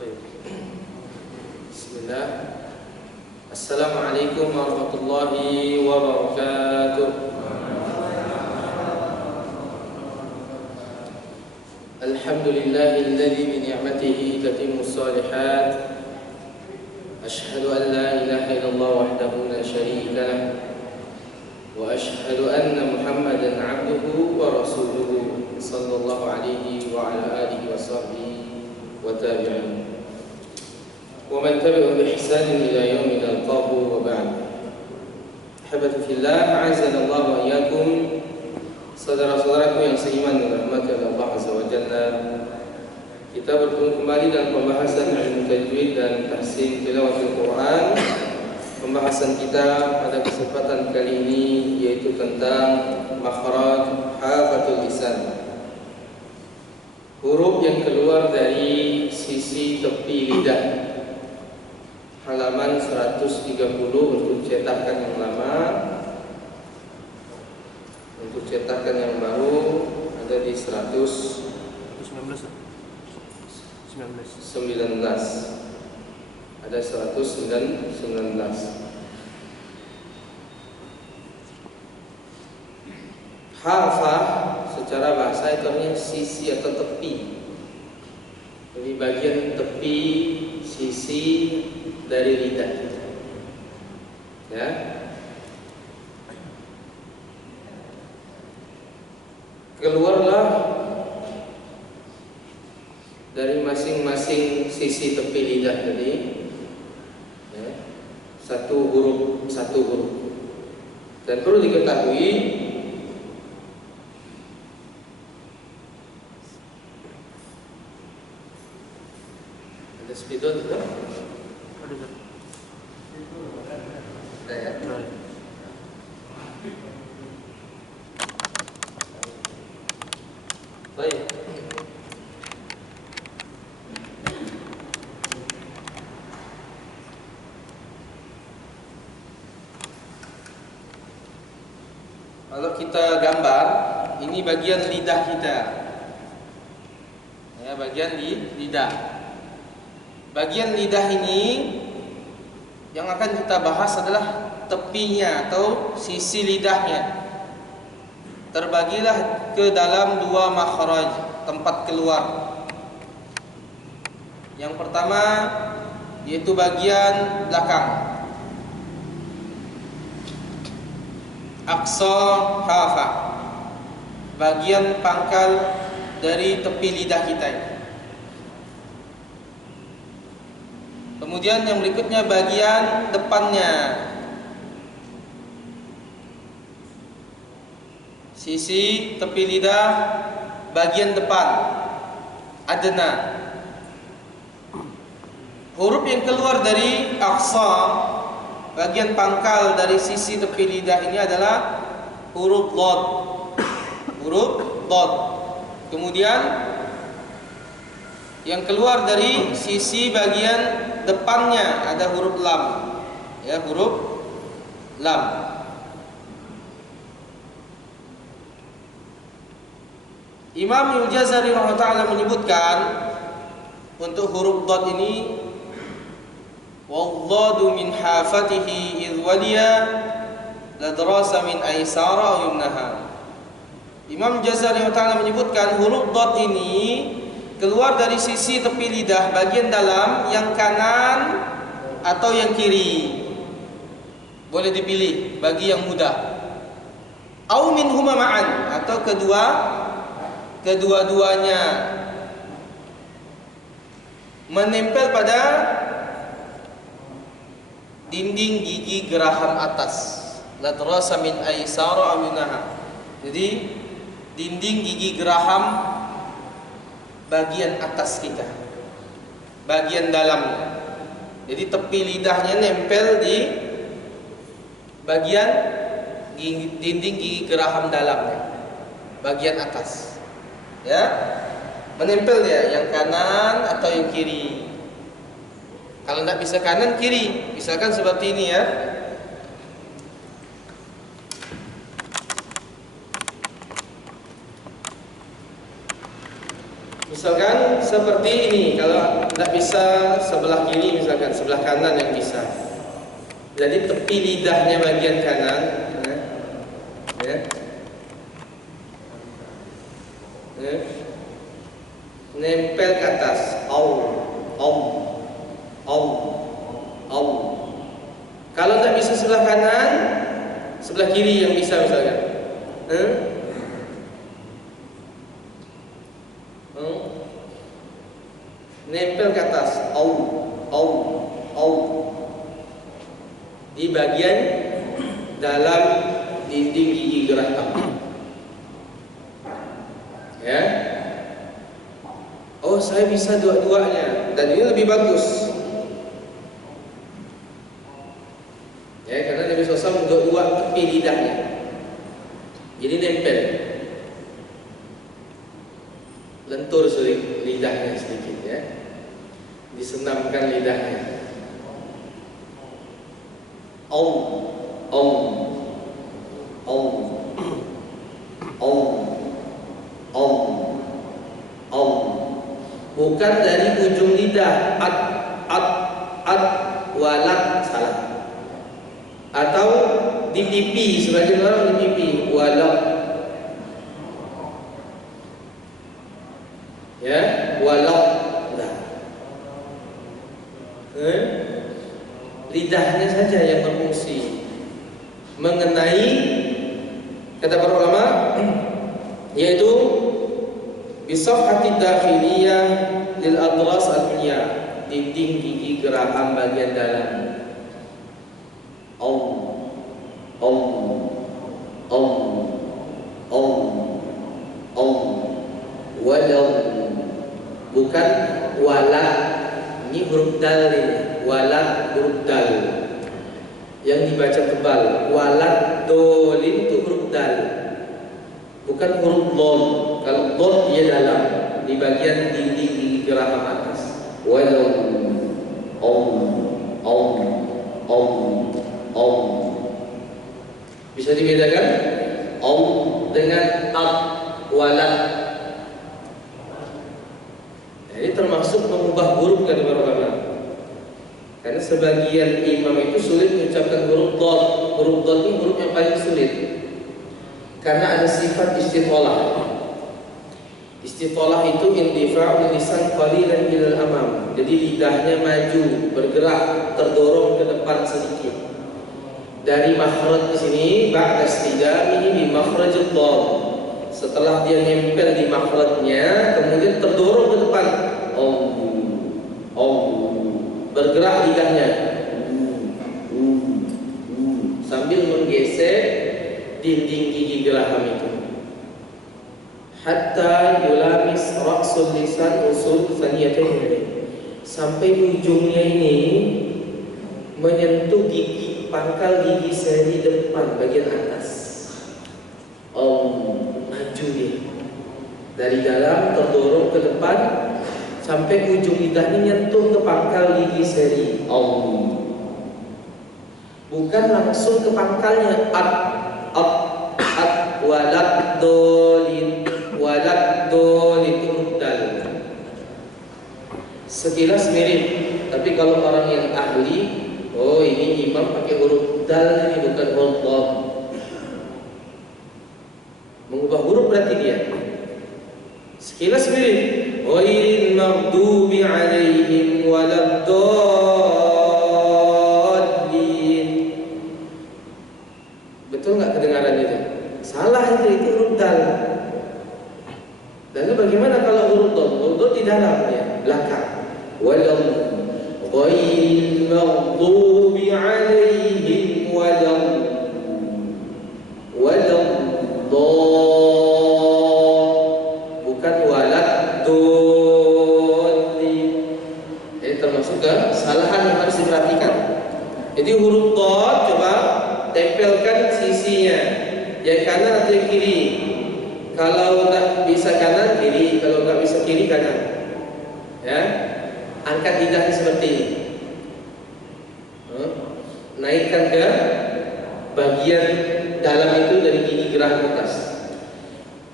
Baik. Bismillah. Assalamualaikum warahmatullahi wabarakatuh. Alhamdulillahilladzi bi ni'matihi tatimmu shalihat. Ashhadu an la ilaha illallah wahdahu la syarika lah. Wa ashhadu anna Muhammadan 'abduhu wa rasuluhu sallallahu alaihi wa ala alihi wa sahbihi wa tabi'in. Wa man tabi'ahum bi ihsanin ila yaumil nalqahu wa ba'd. Ahibati fillah, a'azzanallahu wa iyyakum. Saudara-saudaraku yang seiman dan rahmati Allah Azza wa Jalla, kita bertemu kembali dalam pembahasan ilmu tajwid dan tahsin tilawatul Quran. Pembahasan kita pada kesempatan kali ini yaitu tentang makhraj hafatul lisan, huruf yang keluar dari sisi tepi lidah. Halaman 130 untuk cetakan yang lama. Untuk cetakan yang baru ada di 119. Ada 119. Hafah secara bahasa itu artinya sisi atau tepi. Jadi bagian tepi sisi dari lidah. Ya. Keluarlah dari masing-masing sisi tepi lidah tadi, ya, satu huruf. Dan perlu diketahui ada spidol tidak? Ada ya? Baik. Kalau kita gambar, ini bagian lidah kita. Ya, bagian lidah. Bagian lidah ini yang akan kita bahas adalah tepinya atau sisi lidahnya. Terbagilah ke dalam dua makhraj, tempat keluar. Yang pertama yaitu bagian belakang, aqsa hafah, bagian pangkal dari tepi lidah kita ini. Kemudian yang berikutnya bagian depannya, sisi tepi lidah bagian depan, adna. Huruf yang keluar dari aqsa, bagian pangkal dari sisi tepi lidah ini adalah huruf dhad. Huruf dhad. Kemudian yang keluar dari sisi bagian depannya ada huruf lam. Ya, huruf lam. Imam Al-Jazari rahimahullah menyebutkan untuk huruf dhad ini, wal-dhadu min hafatihi idh waliya ladrasa min aysara aw yumnaha. Imam Al-Jazari rahimahullah menyebutkan huruf dhad ini keluar dari sisi tepi lidah bagian dalam yang kanan atau yang kiri. Boleh dipilih bagi yang mudah. Au minhuma ma'an, atau kedua-duanya menempel pada dinding gigi geraham atas. Ladrasa min aysara aminaha. Jadi dinding gigi geraham bagian atas kita, bagian dalamnya. Jadi tepi lidahnya nempel di bagian dinding gigi geraham dalamnya, bagian atas. Ya, menempel dia, yang kanan atau yang kiri. Kalau tidak bisa kanan, kiri. Misalkan seperti ini ya. Misalkan seperti ini, kalau tidak bisa sebelah kiri, misalkan sebelah kanan yang bisa. Jadi tepi lidahnya bagian kanan, ya, nempel ke atas. Kalau tidak bisa sebelah kanan, sebelah kiri yang bisa misalkan. Nempel ke atas, di bagian dalam dinding gigi geraham. Ya. Oh, saya bisa dua-duanya dan ini lebih bagus. Ya, karena Nabi SAW dua tepi lidahnya. Jadi nempel. Lentur sedikit lidahnya sedikit ya. Disenamkan lidahnya. Bukan dari ujung lidah walat, salah. Atau di pipi, sebagian orang di pipi walat. Ya, walat. Lidahnya saja yang berfungsi mengenai, kata para ulama, yaitu bisafhati dakhiliyah lil adras al-ulya, dinding gigi geraham bagian dalam. Walau, bukan walat. Ini huruf dal ini, walat huruf dal yang dibaca tebal. Walat dolin itu huruf dal, bukan huruf dol. Kalau dol dia dalam di bagian dinding gigi geraham atas. Walau bisa dibedakan dengan walat. Ini termasuk mengubah huruf kata para ulama. Karena sebagian imam itu sulit mengucapkan huruf dad. Huruf dad ini huruf yang paling sulit. Karena ada sifat istitolah. Istitolah itu indifa'ul lisan qalilan ilal amam. Jadi lidahnya maju, bergerak, terdorong ke depan sedikit. Dari makhraj di sini ba'da istidamihi bi makhrajid dad. Setelah dia nempel di makhrajnya, kemudian terdorong ke depan. Bergerak lidahnya sambil menggesek dinding gigi geraham itu. Hatta yulamis ra'sul lisan usul thaniyatayn, sampai ujungnya ini menyentuh gigi, pangkal gigi seri depan bagian atas. Maju dia dari dalam, terdorong ke depan sampai ujung lidahnya nyentuh ke pangkal gigi seri. Bukan langsung ke pangkalnya. Walat dolin huruf dal. Sekilas mirip, tapi kalau orang yang ahli, oh ini imam pakai huruf dal, ini bukan huruf dal. Mengubah huruf berarti dia sekilas mirip. Ghairil maghdubi alaihim waladdallin. Betul nggak kedengaran itu? Salah itu huruf dal. Lalu bagaimana kalau huruf dal? Huruf dal di dalam ya, belakang. Ghairil maghdubi alaihim bukan waladdallin. Ini termasuk kesalahan yang harus diperhatikan. Jadi huruf dad coba tempelkan sisinya, yang kanan atau yang kiri. Kalau nggak bisa kanan, kiri. Kalau nggak bisa kiri, kanan. Ya, angkat lidahnya seperti ini. Naikkan ke bagian dalam itu dari gigi geraham atas.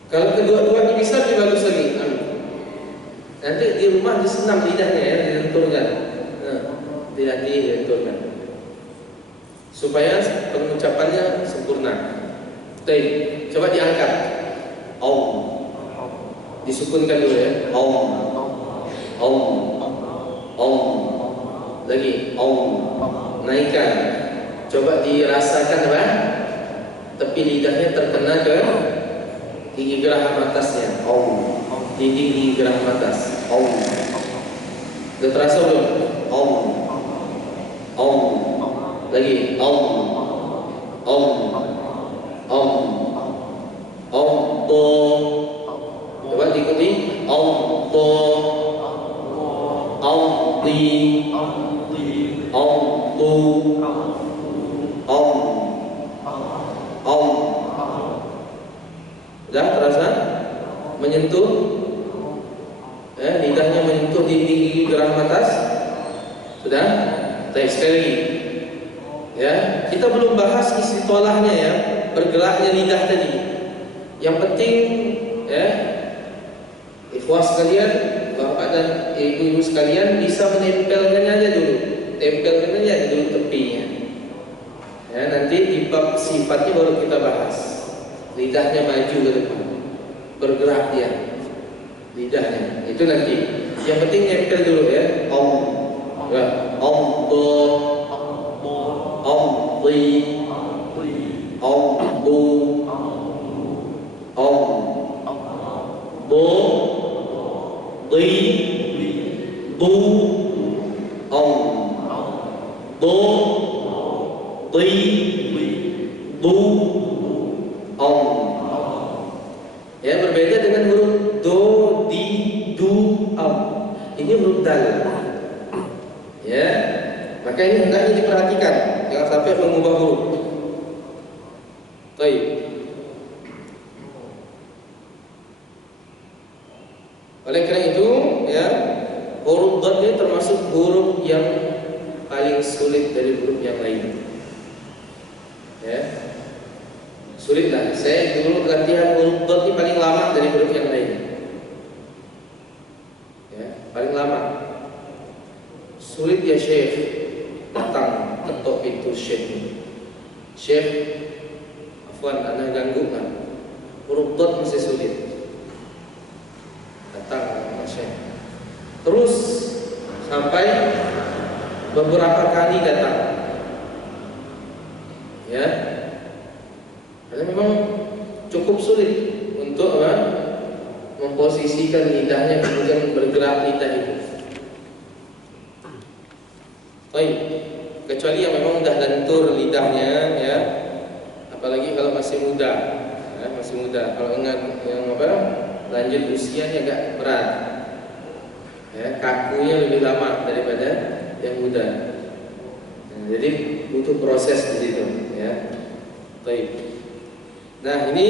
Kalau kedua-duanya bisa, lebih bagus lagi. Nanti di rumah disenam lidahnya ya, dilenturkan. Nah, dilatih dilenturkan. Supaya pengucapannya sempurna. Baik, coba diangkat. Om. Disukunkan dulu ya. Om. Om. Om. Lagi Om. Naikkan. Coba dirasakan apa? Tepi lidahnya terkena ke gigi geraham atasnya. Om. Di gigi geraham atas. Om. Sudah terasa belum? Om. Om. Lagi Om. Om. Om. Om. To. Coba diikuti. Om. To. Om. Ti. Om. Tu. Om. Om. Sudah terasa? Menyentuh lidahnya menyentuh di gigi geraham atas. Sudah? Baik, sekali lagi. Ya, kita belum bahas isi tolahnya ya, bergeraknya lidah tadi. Yang penting ya, ikhwah sekalian, bapak dan ibu-ibu sekalian bisa menempelkannya aja dulu. Tempelkan aja dulu tepinya. Ya, nanti di bab sifatnya baru kita bahas. Lidahnya maju ke depan, bergerak dia. Lidahnya itu nanti. Yang penting nempel dulu ya. Om. Ya, Om to. Om ti. Om tu. Om bo. Ti. Tu. Om do. Ti. Du. Om. Ya, berbeda dengan huruf do, di, du, am. Ini huruf dal. Ya, maka ini hendaknya diperhatikan, jangan sampai mengubah huruf. Baik. Oleh karena itu, ya, huruf dal ini termasuk huruf yang paling sulit dari huruf yang lain. Ya. Sulit lah. Saya dulu latihan huruf dot ini paling lama dari huruf yang lain. Ya, paling lama. Sulit ya Syekh. Datang ketok pintu Syekh. Syekh, afwan, anda ganggu kan? Huruf dot masih sulit. Datang Syekh. Terus sampai beberapa kali datang. Ya. Karena memang cukup sulit untuk apa? Memposisikan lidahnya kemudian bergerak lidah itu. Baik, kecuali yang memang sudah lentur lidahnya, ya. Apalagi kalau masih muda, ya, masih muda. Kalau ingat yang apa? Lanjut usianya agak berat, ya, kakunya lebih lama daripada yang muda. Nah, jadi butuh proses di situ, ya. Baik. Nah, ini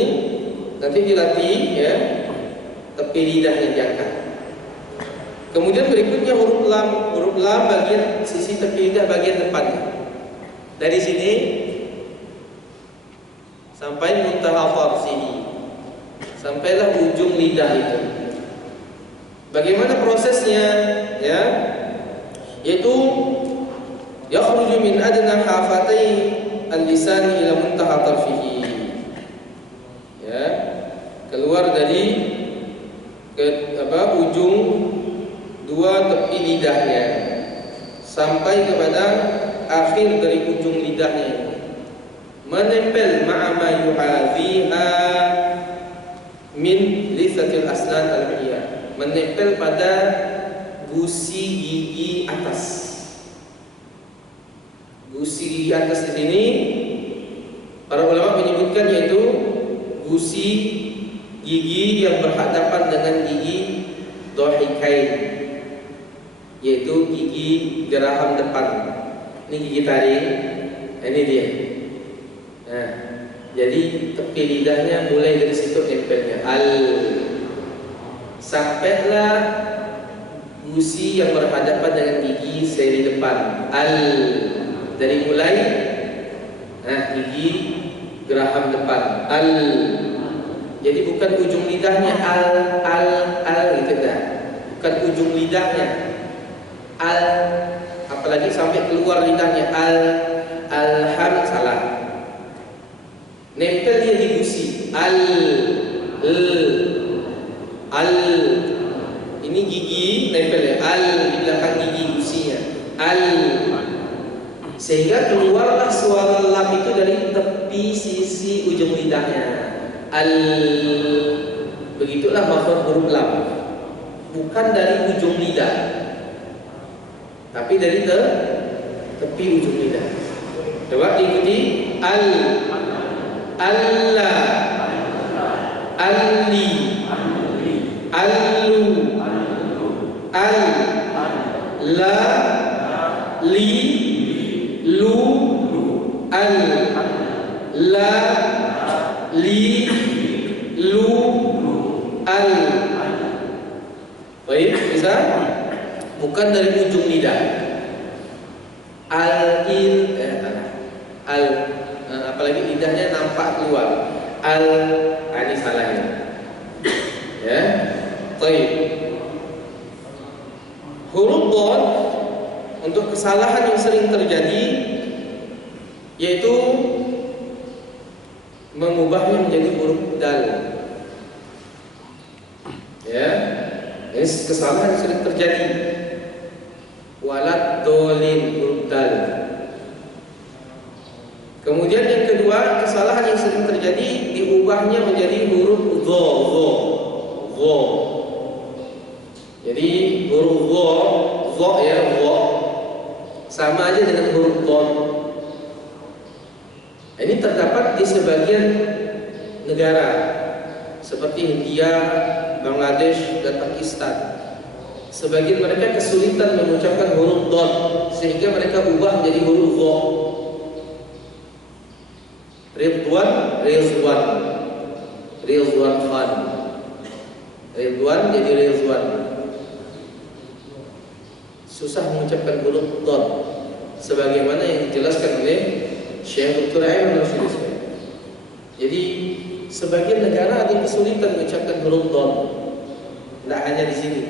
nanti dilatih ya, tepi lidahnya diangkat. Kemudian berikutnya huruf lam. Huruf lam bagian sisi tepi lidah bagian depannya. Dari sini sampai muntaha farsihi. Sampailah ujung lidah itu. Bagaimana prosesnya? Ya, yaitu yakhruju min adna hafatai al-lisan ila muntaha tarfihi. Ya, keluar dari ujung dua tepi lidahnya sampai kepada akhir dari ujung lidahnya, menempel ma'ama yuhaziha min lisatil asnan al-'ulya, menempel pada gusi gigi atas. Gusi gigi atas di sini para ulama menyebutkan yaitu gusi gigi yang berhadapan dengan gigi dohikain, yaitu gigi geraham depan. Ini gigi taring, ini dia. Nah, jadi tepi lidahnya mulai dari situ nempelnya. Sampailah gusi yang berhadapan dengan gigi seri depan. Dari mulai, nah, gigi geraham depan. Jadi bukan ujung lidahnya al gitu dah. bukan ujung lidahnya. Al, apalagi sampai keluar lidahnya. Alham salah. Nempel dia di gusi. Al. Ini gigi nempel ya. Al di belakang gigi gusinya. Al. Sehingga keluarlah suara lam itu dari tepi sisi ujung lidahnya. Al. Begitulah makhraj huruf lam. Bukan dari ujung lidah, tapi dari tepi ujung lidah. Coba diikuti. Al. Alla. Alli. Allu. Al. La. Li. Lu. Al. La. Li. Lu. Al. Baik, bisa? Bukan dari ujung lidah. Apalagi lidahnya nampak keluar. Ini salahnya. Ya. Baik. Huruf dhad untuk kesalahan yang sering terjadi yaitu mengubahnya menjadi huruf dal. Ya. Ini kesalahan yang sering terjadi. Walad dolin huruf dal. Kemudian yang kedua, kesalahan yang sering terjadi diubahnya menjadi huruf dho. Jadi huruf dho ya, dho sama aja dengan huruf dhad. Ini terdapat di sebagian negara seperti India, Bangladesh, dan Pakistan. Sebagian mereka kesulitan mengucapkan huruf dhad sehingga mereka ubah menjadi huruf dha. Ridwan Khan. Ridwan jadi Ridwan. Susah mengucapkan huruf dhad sebagaimana yang dijelaskan oleh Syekh Dr. Aiman Rasulullah. Jadi sebagian negara ada kesulitan mengucapkan huruf dhad. Tidak hanya di sini.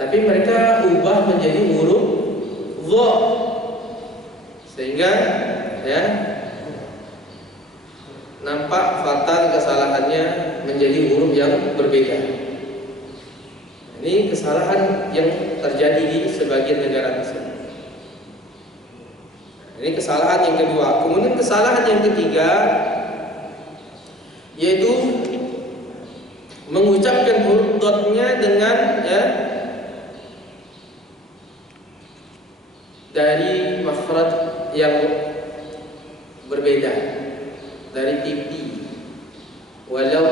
Tapi mereka ubah menjadi huruf dha. Sehingga ya nampak fatal kesalahannya menjadi huruf yang berbeda. Ini kesalahan yang terjadi di sebagian negara tersebut. Ini kesalahan yang kedua. Kemudian kesalahan yang ketiga yaitu mengucapkan huruf dotnya dengan ya dari makhraj yang berbeda, dari pipi. Walau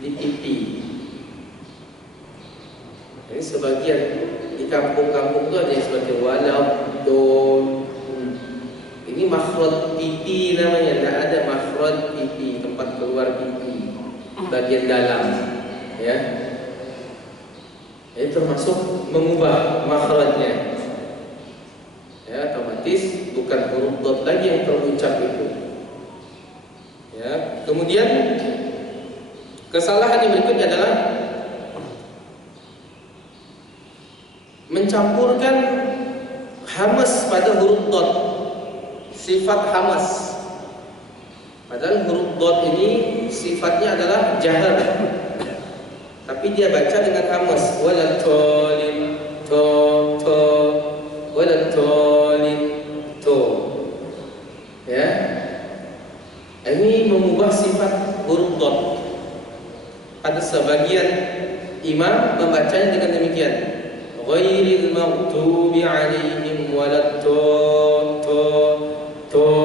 di pipi. Ini sebagian di kampung-kampung itu ada yang seperti walau don. Ini makhraj pipi namanya, tidak ada makhraj pipi, tempat keluar pipi, bagian dalam, ya. Ini termasuk mengubah makhrajnya. Ya, otomatis bukan huruf dot lagi yang terucap itu. Ya, kemudian kesalahan yang berikutnya adalah mencampurkan hamas pada huruf dot. Sifat hamas. Padahal huruf dot ini sifatnya adalah jahar. Tapi dia baca dengan hamas. Wala tolin to wala tolin to. Ya. Ini mengubah sifat huruf dot. Ada sebagian imam membacanya dengan demikian. Ghairil maghdubi 'alaihim walad to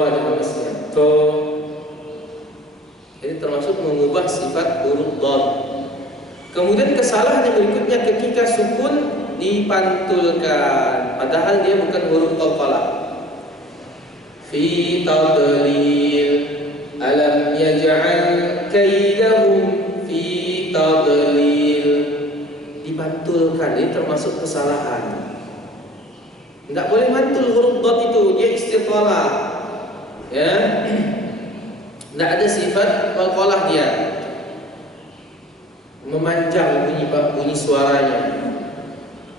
ada hamasnya. To. Ini termasuk mengubah sifat huruf dot. Kemudian kesalahan yang berikutnya ketika sukun dipantulkan, padahal dia bukan huruf qalqalah. Fi tadlil alam yaj'al kaidahum fi tadlil. Dipantulkan, ini termasuk kesalahan. Tidak boleh mantul huruf dot itu, dia istitalah. Ya. Tidak ada sifat qalqalah dia. memanjang bunyi suaranya.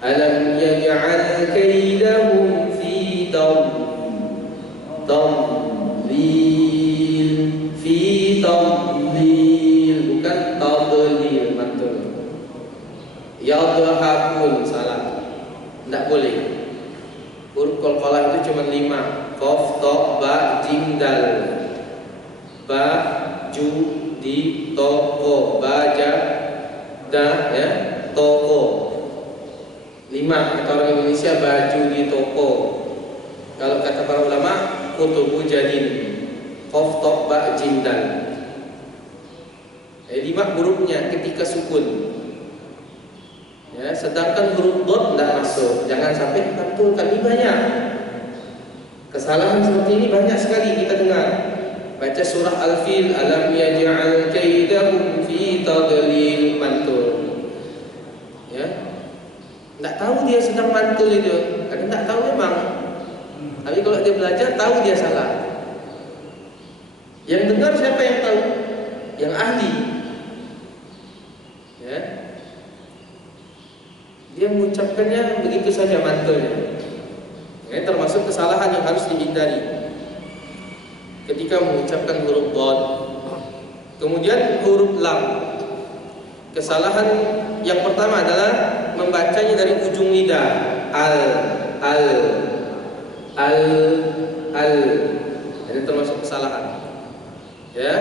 Alam yaj'al kaidahum fi tadlil, fi tadlil, bukan tadlil, mantul. Yadhakun, salah, tidak boleh. Huruf qalqalah itu cuma 5, qaf, ta, ba, jim, dal. Ba, ju, di, to, ko, baja, da, ya, toko. 5 kata orang Indonesia, baju di toko. Kalau kata para ulama, kutubu jadin, qaf, ta, ba, jim, dal. 5 hurufnya ketika sukun. Ya, sedangkan huruf dot tidak masuk. Jangan sampai dipantulkan. Ini banyak kesalahan seperti ini, banyak sekali kita dengar. Baca surah Al-Fil, alam yaj'al kaidahum fi tadlil, mantul. Ya, tidak tahu dia sedang mantul itu. Karena tidak tahu memang. Tapi kalau dia belajar, tahu dia salah. Yang dengar siapa yang tahu? Yang ahli. Ya, dia mengucapkannya begitu saja mantulnya. Ini termasuk kesalahan yang harus dihindari ketika mengucapkan huruf dad. Kemudian huruf lam. Kesalahan yang pertama adalah membacanya dari ujung lidah. Al. Ini termasuk kesalahan. Ya.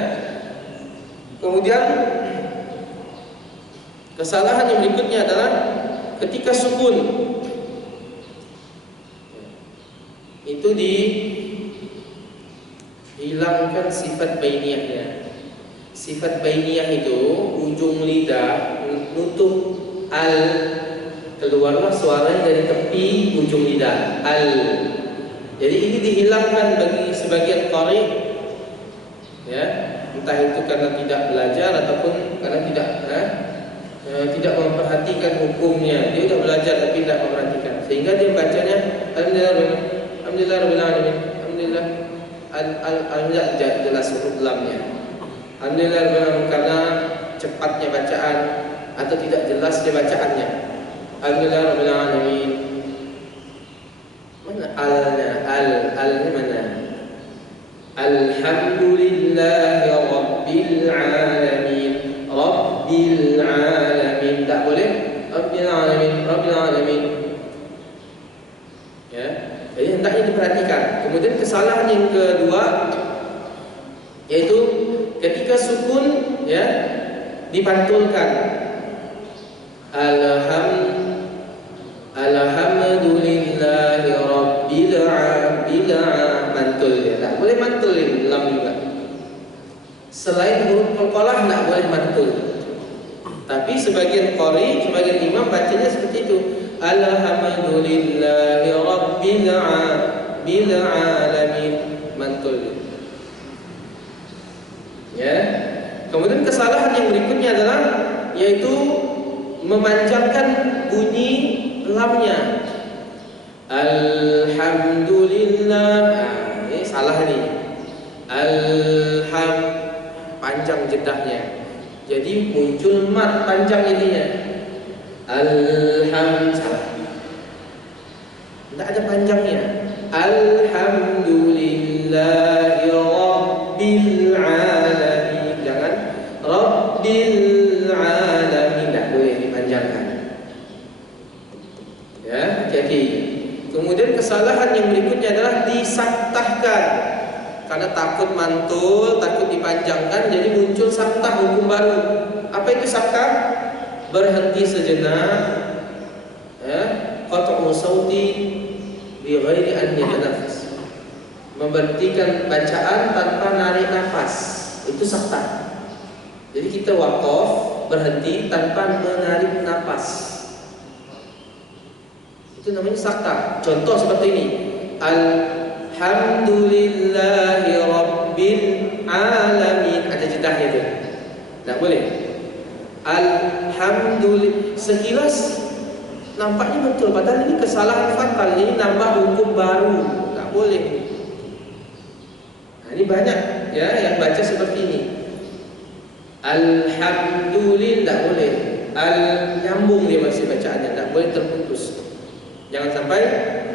Kemudian kesalahan yang berikutnya adalah ketika sukun itu dihilangkan sifat bainiyahnya. Sifat bainiyah itu ujung lidah nutup al, keluarlah suaranya dari tepi ujung lidah al. Jadi ini dihilangkan bagi sebagian qari, ya, entah itu karena tidak belajar ataupun karena tidak memperhatikan hukumnya. Dia sudah belajar tapi tidak memperhatikan, sehingga dia bacanya alhamdulillah rabbil alamin, alhamdulillah jelas huruf lamnya, alhamdulillah rabbil alamin, karena cepatnya bacaan atau tidak jelas dia bacaannya. Alhamdulillah rabbil alamin, mana alnya mana? Alhamdulillahi rabbil alamin, rabbil alamin, tak boleh rabbil alamin. Ya, jadi hendaknya diperhatikan. Kemudian kesalahan yang kedua yaitu ketika sukun, ya, dipantulkan. Alhamdulillahi rabbil alamin, mantul ya. Tak boleh mantulin lam juga. Selain huruf qalqalah tak boleh mantul. Tapi sebagian qari, sebagian imam bacanya seperti itu. Alhamdulillahi rabbil alamin, mantul. Ya. Kemudian kesalahan yang berikutnya adalah yaitu memanjangkan bunyi lamnya. Alhamdulillah. Ini salah nih. Panjang jedahnya. Jadi muncul mat panjang ininya. Salah. Tidak ada panjangnya. Alhamdulillahi rabbil alamin. Jangan rabbil alamin, tidak boleh dipanjangkan. Ya, jadi kemudian kesalahan yang berikutnya adalah disaktahkan. Karena takut mantul, takut dipanjangkan, jadi muncul saktah, hukum baru. Apa itu saktah? Berhenti sejenak, ya, qat'u sauti bi ghairi an yatanafas. Memberhentikan bacaan tanpa narik nafas. Itu saktah. Jadi kita waqaf, berhenti tanpa menarik nafas. Itu namanya saktah. Contoh seperti ini. Alhamdulillahi rabbil alamin. Ada jedahnya itu. Tak boleh. Alhamdulillah. Sekilas nampaknya betul, padahal ini kesalahan fatal. Ini nambah hukum baru. Tak boleh. Nah, ini banyak ya yang baca seperti ini. Alhamdulillah, tak boleh. Nyambung dia masih bacaannya, tak boleh terputus. Jangan sampai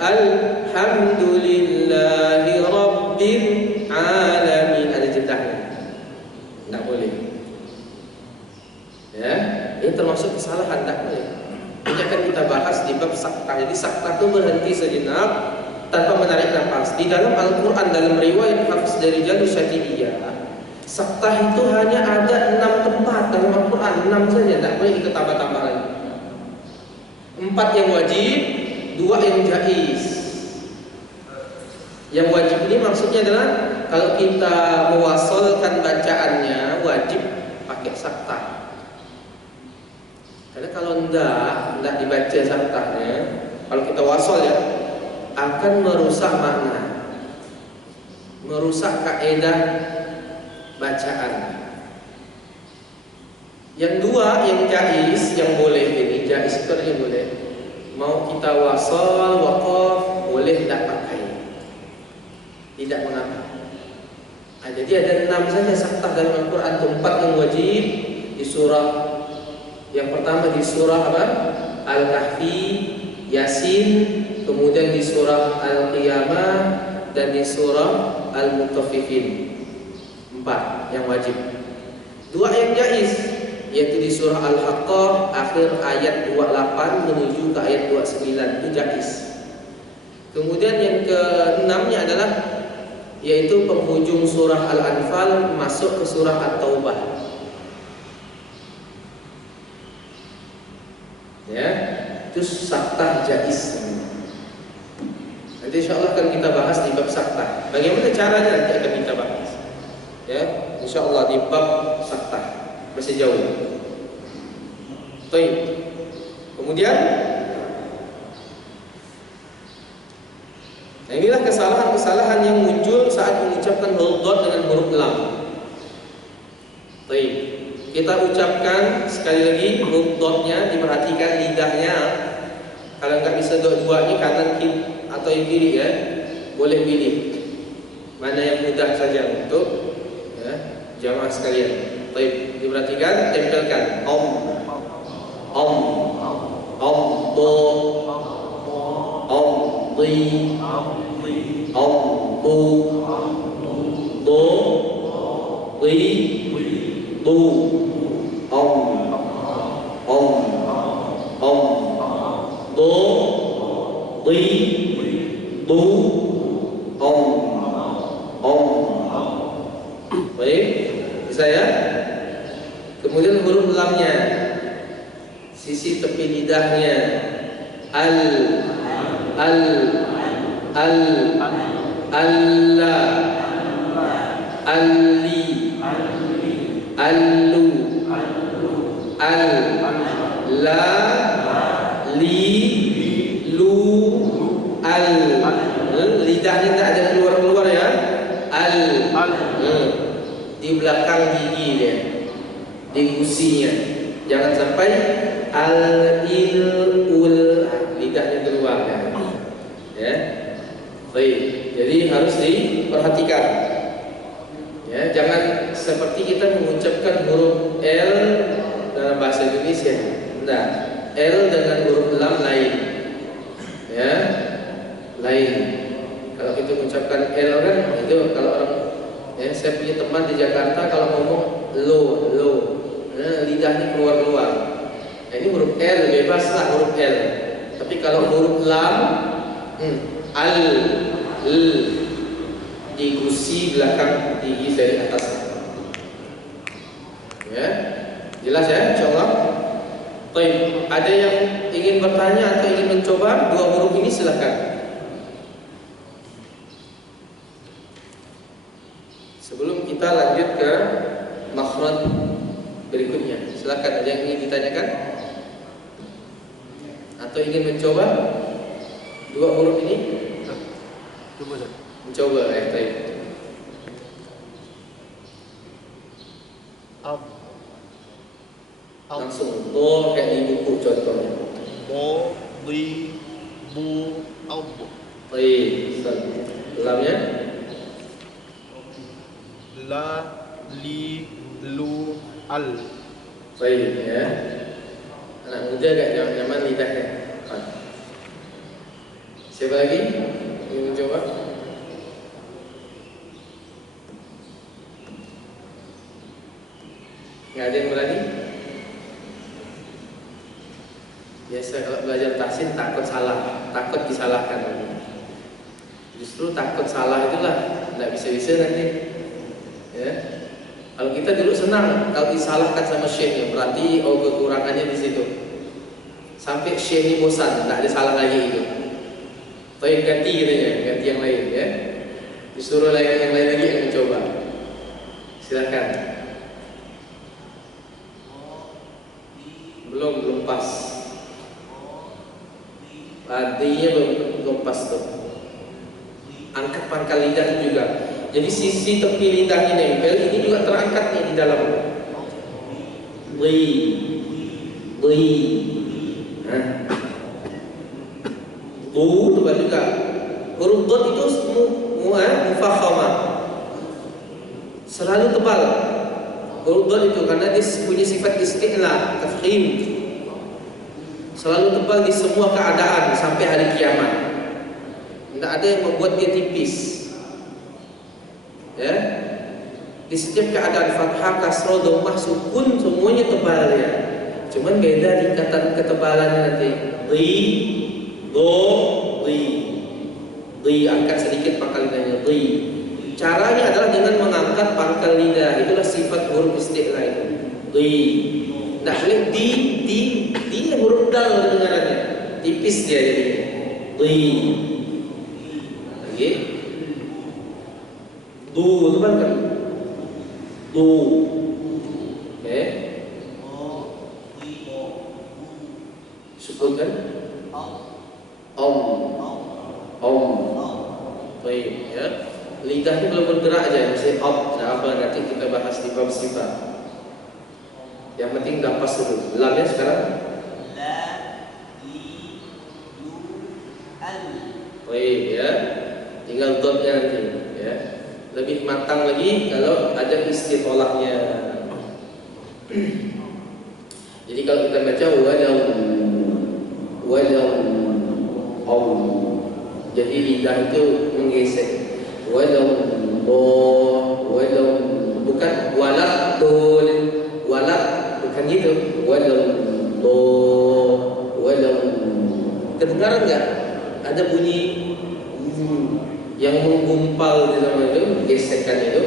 Alhamdulillahi Rabbil Alamin, ada jedahnya. Tak boleh. Ya, ini termasuk kesalahan, tak boleh. Ini akan kita bahas di bab saktah. Jadi saktah itu berhenti sejenak tanpa menarik nafas. Di dalam Al-Quran, dalam riwayat Hafiz dari Jalus Syatibiyah, saktah itu hanya ada 6 tempat dalam Al-Quran, 6 saja, tak boleh kita tambah-tambah lagi. 4 yang wajib, 2 yang jaiz. Yang wajib ini maksudnya adalah kalau kita mewasolkan bacaannya wajib pakai saktah. Karena kalau tidak dibaca saktahnya, kalau kita wasol ya, akan merusak makna, merusak kaidah bacaan. Yang 2 yang jaiz, yang boleh ini jaiz itu yang boleh. Mau kita wasol, waqaf, boleh tak pakai, tidak mengapa. Jadi ada 6 saja saktah dalam Al-Quran. 4 yang wajib di surah. Yang pertama di surah apa? Al-Kahfi, Yasin, kemudian di surah Al-Qiyamah, dan di surah Al-Mutaffifin. 4 yang wajib. 2 yang jaiz, yaitu di surah Al-Haqqah akhir ayat 28 menuju ke ayat 29, itu jaiz. Kemudian yang ke-6-nya adalah yaitu penghujung surah Al-Anfal masuk ke surah At-Taubah. Ya, itu saktah jaiz. Nanti insyaallah akan kita bahas di bab saktah. Bagaimana caranya nanti akan kita bahas. Ya, insyaallah di bab saktah. Masih jauh. Baik. Kemudian nah, inilah kesalahan-kesalahan yang muncul saat mengucapkan huruf dot dengan huruf lam. Baik. Kita ucapkan sekali lagi huruf dotnya, diperhatikan lidahnya. Kalau nggak bisa dua-duanya, kanan kiri atau yang kiri ya, boleh pilih mana yang mudah saja untuk ya, jamaah sekalian. Baik, diperhatikan, tempelkan om, do, di, bu, do, di, bu, do, di, bu, baik, bisa ya. Kemudian huruf lamnya, sisi tepi lidahnya, alla, alli, allu, la, li, lu, lidahnya tak ada keluar-keluar ya. Di belakang gigi dia, di gusinya. Jangan sampai lidahnya keluar ya. Baik, jadi harus diperhatikan. Ya, jangan seperti kita mengucapkan huruf L dalam bahasa Indonesia. Nah, L dengan huruf lam lain. Ya, lain. Kalau kita mengucapkan L kan itu kalau orang ya, saya punya teman di Jakarta kalau ngomong lo, lidahnya keluar-keluar. Nah, ini huruf L, bebaslah huruf L. Tapi kalau huruf lam, di gusi belakang gigi dari atas. Ya, jelas ya, insyaallah. Baik, ada yang ingin bertanya atau ingin mencoba 2 huruf ini silakan. Sebelum kita lanjut ke makhraj berikutnya, silakan, ada yang ingin ditanyakan atau ingin mencoba 2 huruf ini? Coba Ustaz. Mencoba ya, baik. Langsung to kayak di buku contohnya. Bo, di, bu, ab. Baik, lamnya La, li, lu, Al. Baik ya. Anak muda agak nyaman lidahnya. Siapa lagi ingin mencoba? Nggak ada yang berani? Biasa kalau belajar tahsin takut salah, takut disalahkan. Justru takut salah itulah nggak bisa-bisa nanti. Ya. Kalau kita dulu senang kalau disalahkan sama syekhnya, berarti kekurangannya di situ. Sampai syekh ini bosan, nggak ada salah lagi itu. Atau yang ganti gitu ya, ganti yang lain ya. Disuruh yang lain lagi yang mencoba. Silakan. Belum pas. Artinya belum pas tuh. Angkat pangkal lidah juga. Jadi sisi tepi lidahnya nempel, ini juga terangkat nih di dalam. Bui. Tebal juga. Huruf dot itu mufakhamah. Selalu tebal. Huruf dot itu karena dia punya sifat isti'la, tafkhim. Selalu tebal di semua keadaan sampai hari kiamat. Tidak ada yang membuat dia tipis. Ya, di setiap keadaan fathah, kasroh, dhammah, sukun semuanya tebal ya. Cuman beda tingkatan ketebalannya nanti. Di angkat sedikit pangkal lidahnya. Caranya adalah dengan mengangkat pangkal lidah. Itulah sifat huruf isti'la itu. Tidak boleh di huruf dal kedengarannya. Tipis dia jadi. Lagi. Itu kan oke. Sukun kan? Baik ya. Lidahnya belum bergerak aja, masih tidak apa, nanti kita bahas di bab sifat. Yang penting dah pas dulu. Lamnya sekarang? Baik ya. Tinggal dotnya nanti ya. Lebih matang lagi kalau ada istitolahnya. Jadi kalau kita baca jadi lidah itu menggesek. Bukan walak bukan gitu. Kedengaran nggak? Ada bunyi yang menggumpal di dalam itu, gesekan itu.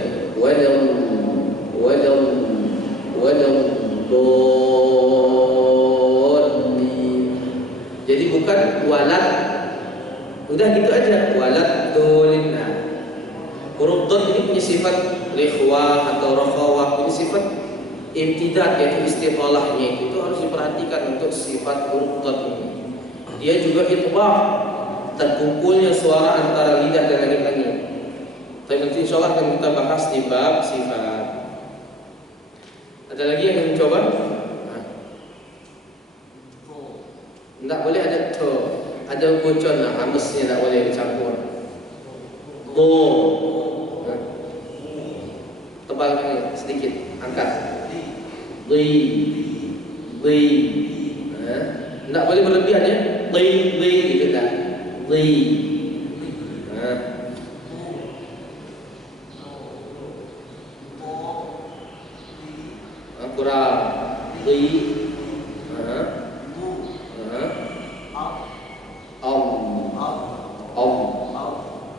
Jadi bukan walat, udah gitu aja, walat dolin. Nah, huruf dot ini punya sifat likhwah atau rakhawah, punya sifat imtidad, yaitu istitolahnya itu harus diperhatikan untuk sifat huruf dot ini. Dia juga itbah, terkumpulnya suara antara lidah dan langit-langit. Tapi nanti insyaallah akan kita bahas di bab sifat. Ada lagi yang ingin mencoba? Tidak boleh ada to, ada bocor lah, hamesnya tidak boleh dicampur. Tebalkan sedikit, angkat. Tidak boleh berlebihan ya. Gitu tak. Kurang.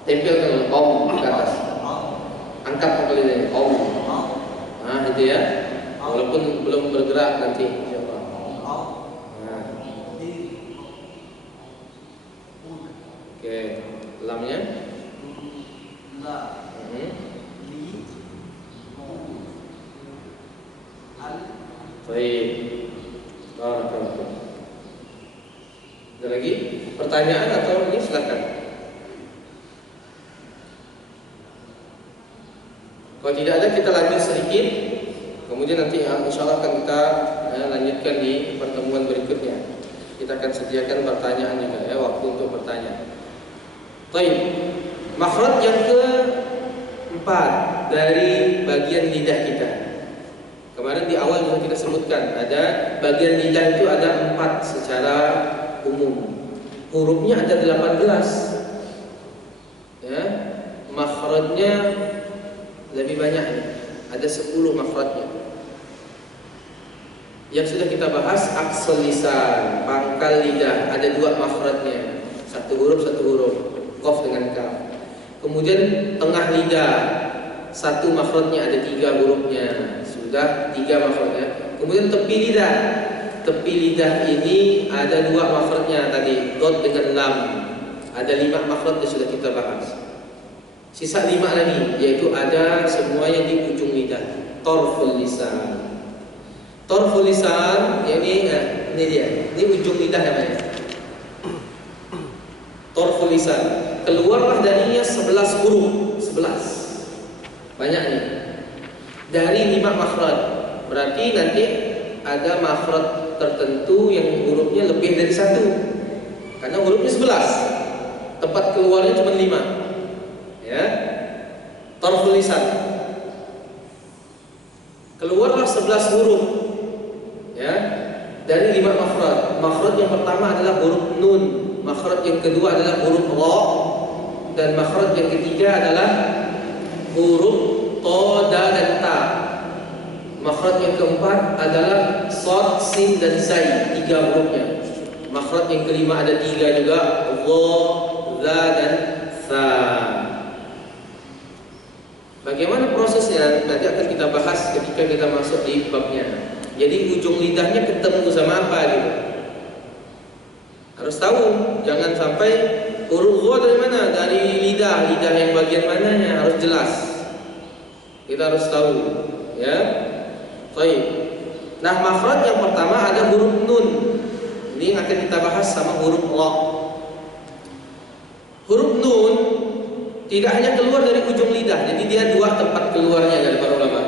Tempelkan ke atas. Angkat kembali dari Nah, itu ya. Walaupun belum bergerak nanti insyaallah. Oke, lamnya. Baik. Barakallahu. Ada lagi pertanyaan atau ini silakan. Kalau tidak ada kita lanjut sedikit. Kemudian nanti insyaallah akan kita lanjutkan di pertemuan berikutnya. Kita akan sediakan pertanyaan juga ya, waktu untuk bertanya. Baik. Makhraj yang keempat dari bagian lidah kita. Kemarin di awal juga kita sebutkan ada bagian lidah itu ada 4 secara umum. Hurufnya ada 18. Ya, makhrajnya lebih banyak nih. Ada 10 makhrajnya. Yang sudah kita bahas aqsal lisan, pangkal lidah, ada 2 makhrajnya. Satu huruf, qaf dengan kaf. Kemudian tengah lidah, 1 makhrajnya ada 3 hurufnya. Sudah 3 makhrajnya. Kemudian tepi lidah. Tepi lidah ini ada 2 makhrajnya tadi, dot dengan lam. Ada 5 makhraj yang sudah kita bahas. Sisa 5 lagi, yaitu ada semuanya di ujung lidah. Tarful lisan. Tarful lisan, ini dia. Ini ujung lidah namanya. Tarful lisan. Keluarlah darinya 11 huruf. 11. Banyak nih. Dari 5 makhraj. Berarti nanti ada makhraj tertentu yang hurufnya lebih dari 1. Karena hurufnya 11. Tempat keluarnya cuma 5. Ya. Tarful lisan. Keluarlah 11 huruf. Ya. Dari 5 makhraj. Makhraj yang pertama adalah huruf nun. Makhraj yang kedua adalah huruf ra. Dan makhraj yang ketiga adalah huruf ta, da, dan ta. Makhraj yang keempat adalah shad, sin, dan zai. 3 hurufnya. Makhraj yang kelima ada 3 juga. Dha, za, dan tha. Bagaimana prosesnya nanti akan kita bahas ketika kita masuk di babnya. Jadi ujung lidahnya ketemu sama apa gitu. Harus tahu, jangan sampai huruf dha dari mana? Dari lidah, lidah yang bagian mananya harus jelas. Kita harus tahu, ya. Baik. Nah, makhraj yang pertama ada huruf nun. Ini akan kita bahas sama huruf ra. Huruf nun tidak hanya keluar dari ujung lidah, jadi dia 2 tempat keluarnya dari para ulama.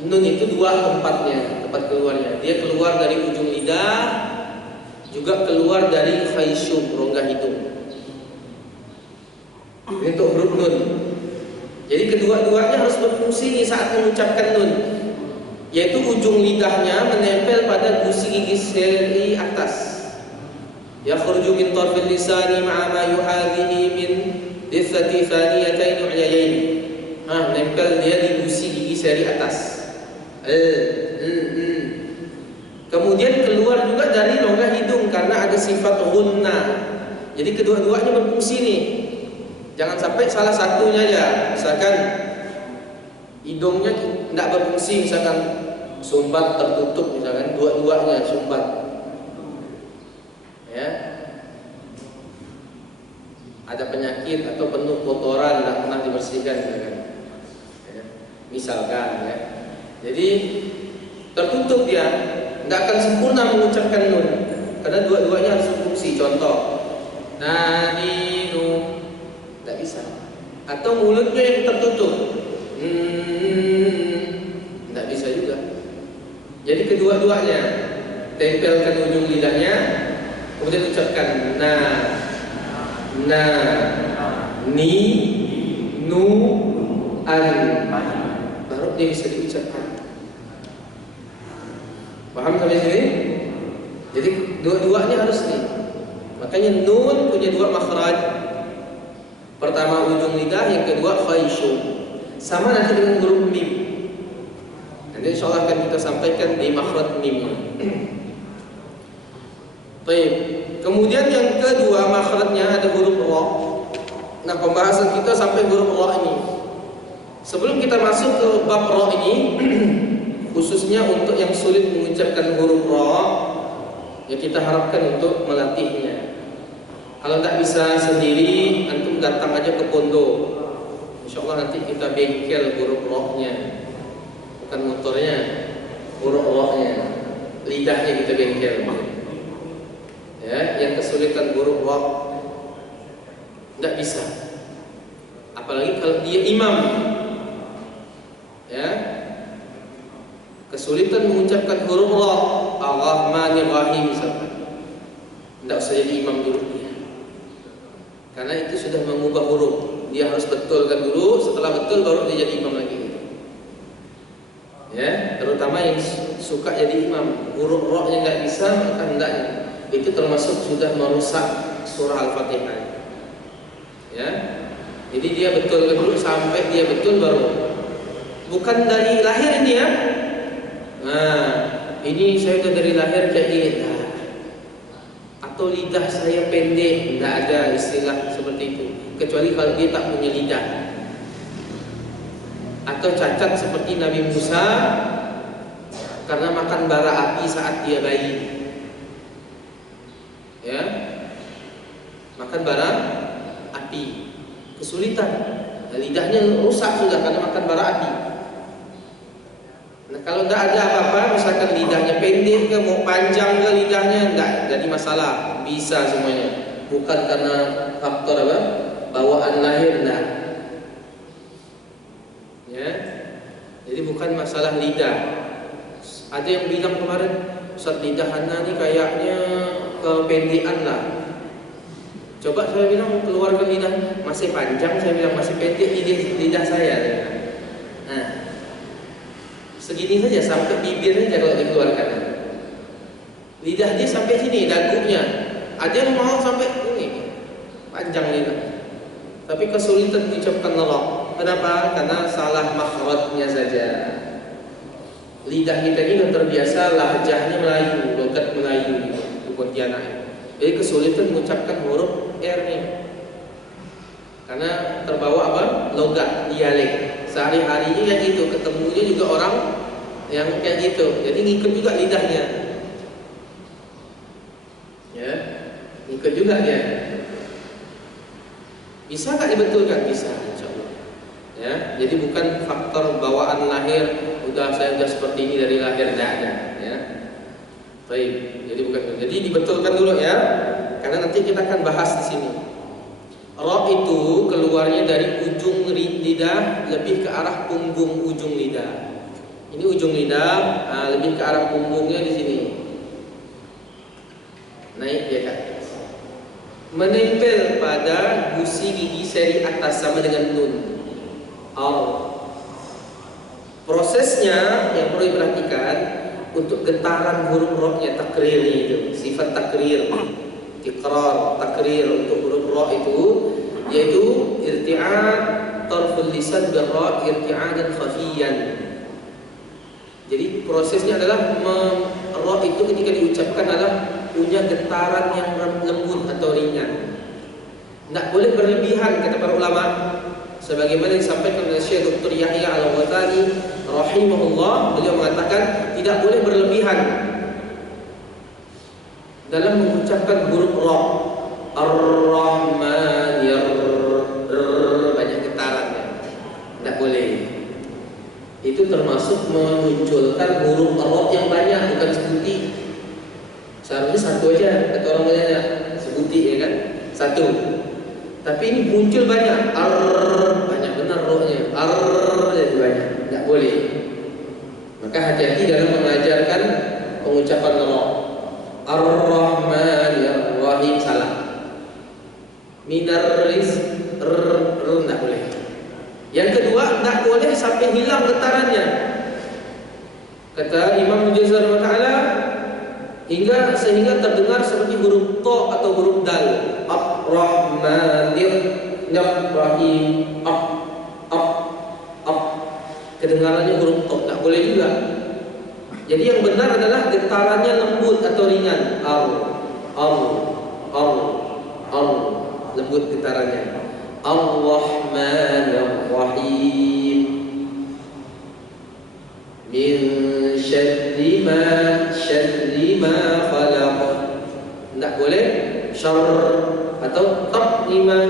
Nun itu 2 tempatnya, tempat keluarnya. Dia keluar dari ujung lidah, juga keluar dari khayshum, rongga hidung. Ini untuk huruf nun. Jadi kedua-duanya harus berfungsi saat mengucapkan nun, yaitu ujung lidahnya menempel pada gusi gigi seri atas. Yakhruju min tarfil lisani ma'a ma yuhadhihi min dithati thaniyatain u'yayain. Nempel dia di gusi gigi seri atas. Kemudian keluar juga dari rongga hidung karena ada sifat ghunna. Jadi kedua-duanya berfungsi nih. Jangan sampai salah satunya aja. Misalkan hidungnya tidak berfungsi, misalkan sumbat tertutup, misalkan dua-duanya sumbat, ya, ada penyakit atau penuh kotoran tidak pernah dibersihkan, misalkan, ya. Jadi tertutup dia, tidak akan sempurna mengucapkan nun karena dua-duanya harus berfungsi. Contoh, nadinu, tidak bisa. Atau mulutnya yang tertutup, tidak bisa juga. Jadi kedua-duanya tempelkan ujung lidahnya, kemudian ucapkan na, ni, nu, an, baru dia bisa diucapkan. Paham sampai sini? Jadi dua-duanya harus nih. Makanya nun punya 2 makhraj. Pertama ujung lidah, yang kedua khayshum. Sama nanti dengan huruf mim. Nanti insyaallah akan kita sampaikan di makhraj mim. Baik. Kemudian yang kedua makhrajnya ada huruf ra. Nah, pembahasan kita sampai huruf ra ini. Sebelum kita masuk ke bab ra ini, khususnya untuk yang sulit mengucapkan huruf ra, ya kita harapkan untuk melatihnya. Kalau tidak bisa sendiri, antum datang aja ke pondok. Insyaallah nanti kita bengkel huruf ra-nya. Bukan motornya, huruf ra-nya. Lidahnya kita bengkel. Ya, yang kesulitan huruf ra tidak bisa. Apalagi kalau dia imam. Ya. Kesulitan mengucapkan huruf ra, Ar-Rahmanir Rahim misalkan. Tidak usah jadi imam dulu dia. Karena itu sudah mengubah huruf. Dia harus betulkan dulu, setelah betul baru dia jadi imam lagi. Ya. terutama yang suka jadi imam, huruf ro-nya nggak bisa, maka hendaknya itu termasuk sudah merusak surah Al-Fatihah. Ya, jadi dia betul dulu sampai dia betul baru. Bukan dari lahir ini ya. Nah, ini saya udah dari lahir kayak gini. Nah, atau lidah saya pendek, nggak ada istilah seperti itu. Kecuali kalau dia tak punya lidah. Atau cacat seperti Nabi Musa karena makan bara api saat dia bayi. Ya, makan bara api, kesulitan. Lidahnya rusak sudah karena makan bara api. Nah, kalau tidak ada apa-apa, misalkan lidahnya pendek ke mau panjang ke lidahnya, tidak jadi masalah, bisa semuanya. Bukan karena faktor apa? Bawaan lahir, tidak. Ya, jadi bukan masalah lidah. Ada yang bilang kemarin, Ustaz, lidah Hana ini kayaknya kependekan lah. Coba saya bilang keluarkan lidah, masih panjang, saya bilang masih pendek lidah saya. Nah, segini saja sampai bibir saja kalau dikeluarkan. Lidah dia sampai sini, dagunya. Ada yang mau sampai ini, panjang lidah. Tapi kesulitan mengucapkan Allah. Kenapa? Karena salah makhrajnya saja. Lidah kita ini kan terbiasa lahjahnya Melayu, logat Melayu di Pontianak. Jadi kesulitan mengucapkan huruf R-nya. Karena terbawa apa? Logat, dialek. Sehari-harinya kayak gitu, ketemunya juga orang yang kayak gitu. Jadi ngikut juga lidahnya. Ya, ngikut juga dia. Bisa nggak dibetulkan? Bisa, insya Allah. Ya, jadi bukan faktor bawaan lahir. Udah saya udah seperti ini dari lahir, tidak ada. Ya, baik. Jadi bukan. Jadi dibetulkan dulu ya, karena nanti kita akan bahas di sini. Ro itu keluarnya dari ujung lidah lebih ke arah punggung ujung lidah. Ini ujung lidah, lebih ke arah punggungnya di sini. Naik dia ke atas. Menempel pada gusi gigi seri atas sama dengan nun. Prosesnya yang perlu diperhatikan untuk getaran huruf ro-nya, takrir itu, sifat takrir, ikrar, takrir untuk huruf ro itu yaitu irti'ad tarful lisan bil ra irti'adan khafiyan. Jadi prosesnya adalah ro itu ketika diucapkan adalah punya getaran yang lembut atau ringan. Tidak boleh berlebihan kata para ulama. Sebagaimana disampaikan oleh Syekh Dr. Yahya Al-Ghazali rahimahullah, beliau mengatakan tidak boleh berlebihan dalam mengucapkan huruf ra. Ar-Rahman banyak getarannya. Tidak boleh. Itu termasuk memunculkan huruf ra yang banyak, bukan sebuti. Seharusnya satu aja, kata orang banyak sebuti ya kan? Satu. Tapi ini muncul banyak. Banyak benar rohnya. Jadi banyak. Tidak boleh. Maka hati-hati dalam mengajarkan pengucapan roh. Ar-Rahmanir-Rahim salah. Minar rizq tidak boleh. Yang kedua, tidak boleh sampai hilang getarannya. Kata Imam Mujazar wa ta'ala, sehingga terdengar seperti huruf to atau huruf dal. Ar-Rahmanir Rahim. Kedengarannya huruf to, tak boleh juga. Jadi yang benar adalah getarannya lembut atau ringan. Lembut getarannya. Ar-Rahmanir Rahim. Min syarri ma khalaq. Tidak boleh syarr atau taqlima,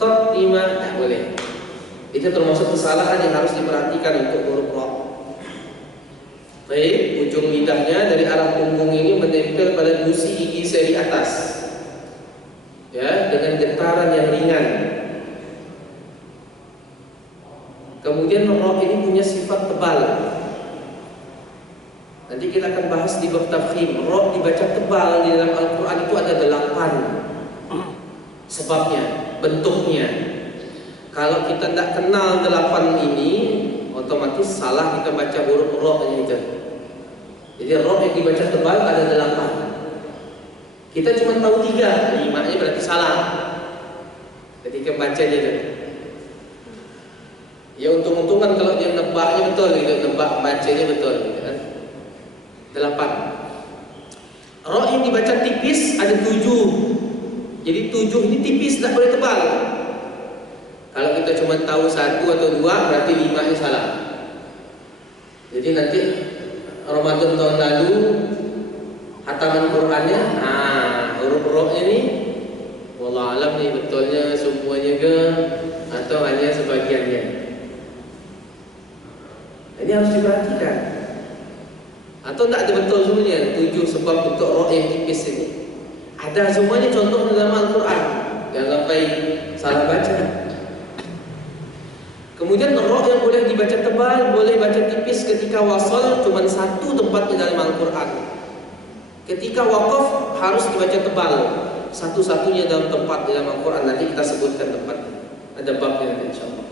tak boleh. Itu termasuk kesalahan yang harus diperhatikan untuk huruf ra. Baik, ujung lidahnya dari arah punggung ini menempel pada gusi gigi seri atas. Ya, dengan getaran yang ringan. Kemudian ra ini punya sifat tebal. Nanti kita akan bahas di bab tafkhim. Ra dibaca tebal di dalam Al-Quran itu ada 8 sebabnya, bentuknya. Kalau kita tidak kenal 8 ini, otomatis salah kita baca huruf ro itu. Jadi ro yang dibaca tebal ada 8. Kita cuma tahu 3, 5-nya berarti salah. Ketika baca dia. Ya untung-untungan kalau dia nebaknya betul gitu, nebak bacanya betul gitu kan. 8. Ro yang dibaca tipis ada 7. Jadi 7 ini tipis, tidak boleh tebal. Kalau kita cuma tahu 1 atau 2 berarti 5-nya salah. Jadi nanti Ramadan tahun lalu hataman Qur'annya, huruf ro ini wallah alam nih betulnya semuanya ke atau hanya sebagiannya. Ini harus diperhatikan. Atau tidak ada betul semuanya 7 sebab untuk ro yang tipis ini. Ada semuanya contoh dalam Al-Quran. Jangan sampai salah baca. Kemudian ro yang boleh dibaca tebal, boleh baca tipis ketika wasal cuma 1 tempatnya dalam Al-Quran. Ketika waqaf harus dibaca tebal, satu-satunya dalam tempat dalam Al-Quran. Nanti kita sebutkan tempatnya. Ada babnya nanti insyaallah.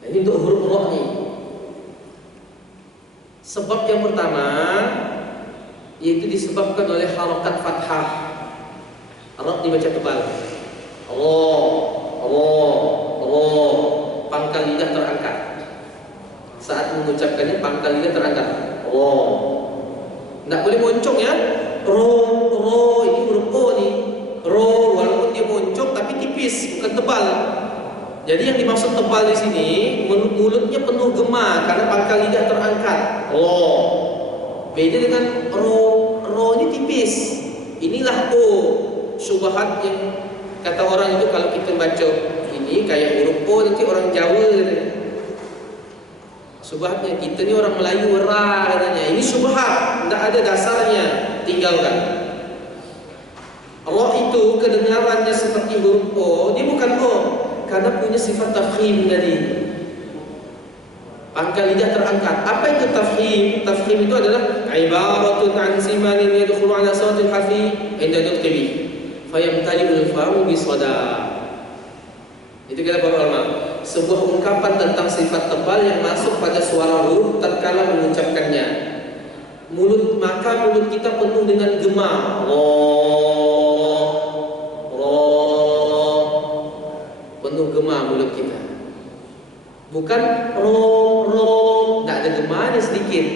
Nah, ini untuk huruf ro nih. Sebab yang pertama yaitu disebabkan oleh harokat fathah. Ro dibaca tebal. Ro, pangkal lidah terangkat. Saat mengucapkannya pangkal lidah terangkat. Ro. Tidak boleh moncong ya. Ro, ini huruf O nih. Ro, walaupun dia moncong tapi tipis, bukan tebal. Jadi yang dimaksud tebal di sini, mulutnya penuh gema karena pangkal lidah terangkat. Ro. Beda dengan ro ini tipis. Inilah O. Syubhat yang kata orang itu kalau kita baca ini kayak huruf O nanti orang Jawa. Syubhatnya kita ni orang Melayu ra katanya. Ini syubhat, tidak ada dasarnya, tinggalkan. Ro itu kedengarannya seperti huruf O, dia bukan O karena punya sifat tafkhim tadi. Pangkal lidah terangkat. Apa itu tafkhim? Tafkhim itu adalah ibaratun an simanin yadkhulu ala sawtil hafi inda nutqi fayamtali'ul famu bisada. Itu kata para ulama, sebuah ungkapan tentang sifat tebal yang masuk pada suara huruf tatkala mengucapkannya. Maka mulut kita penuh dengan gema. Penuh gema mulut kita. Bukan ro, tidak ada gemanya sedikit.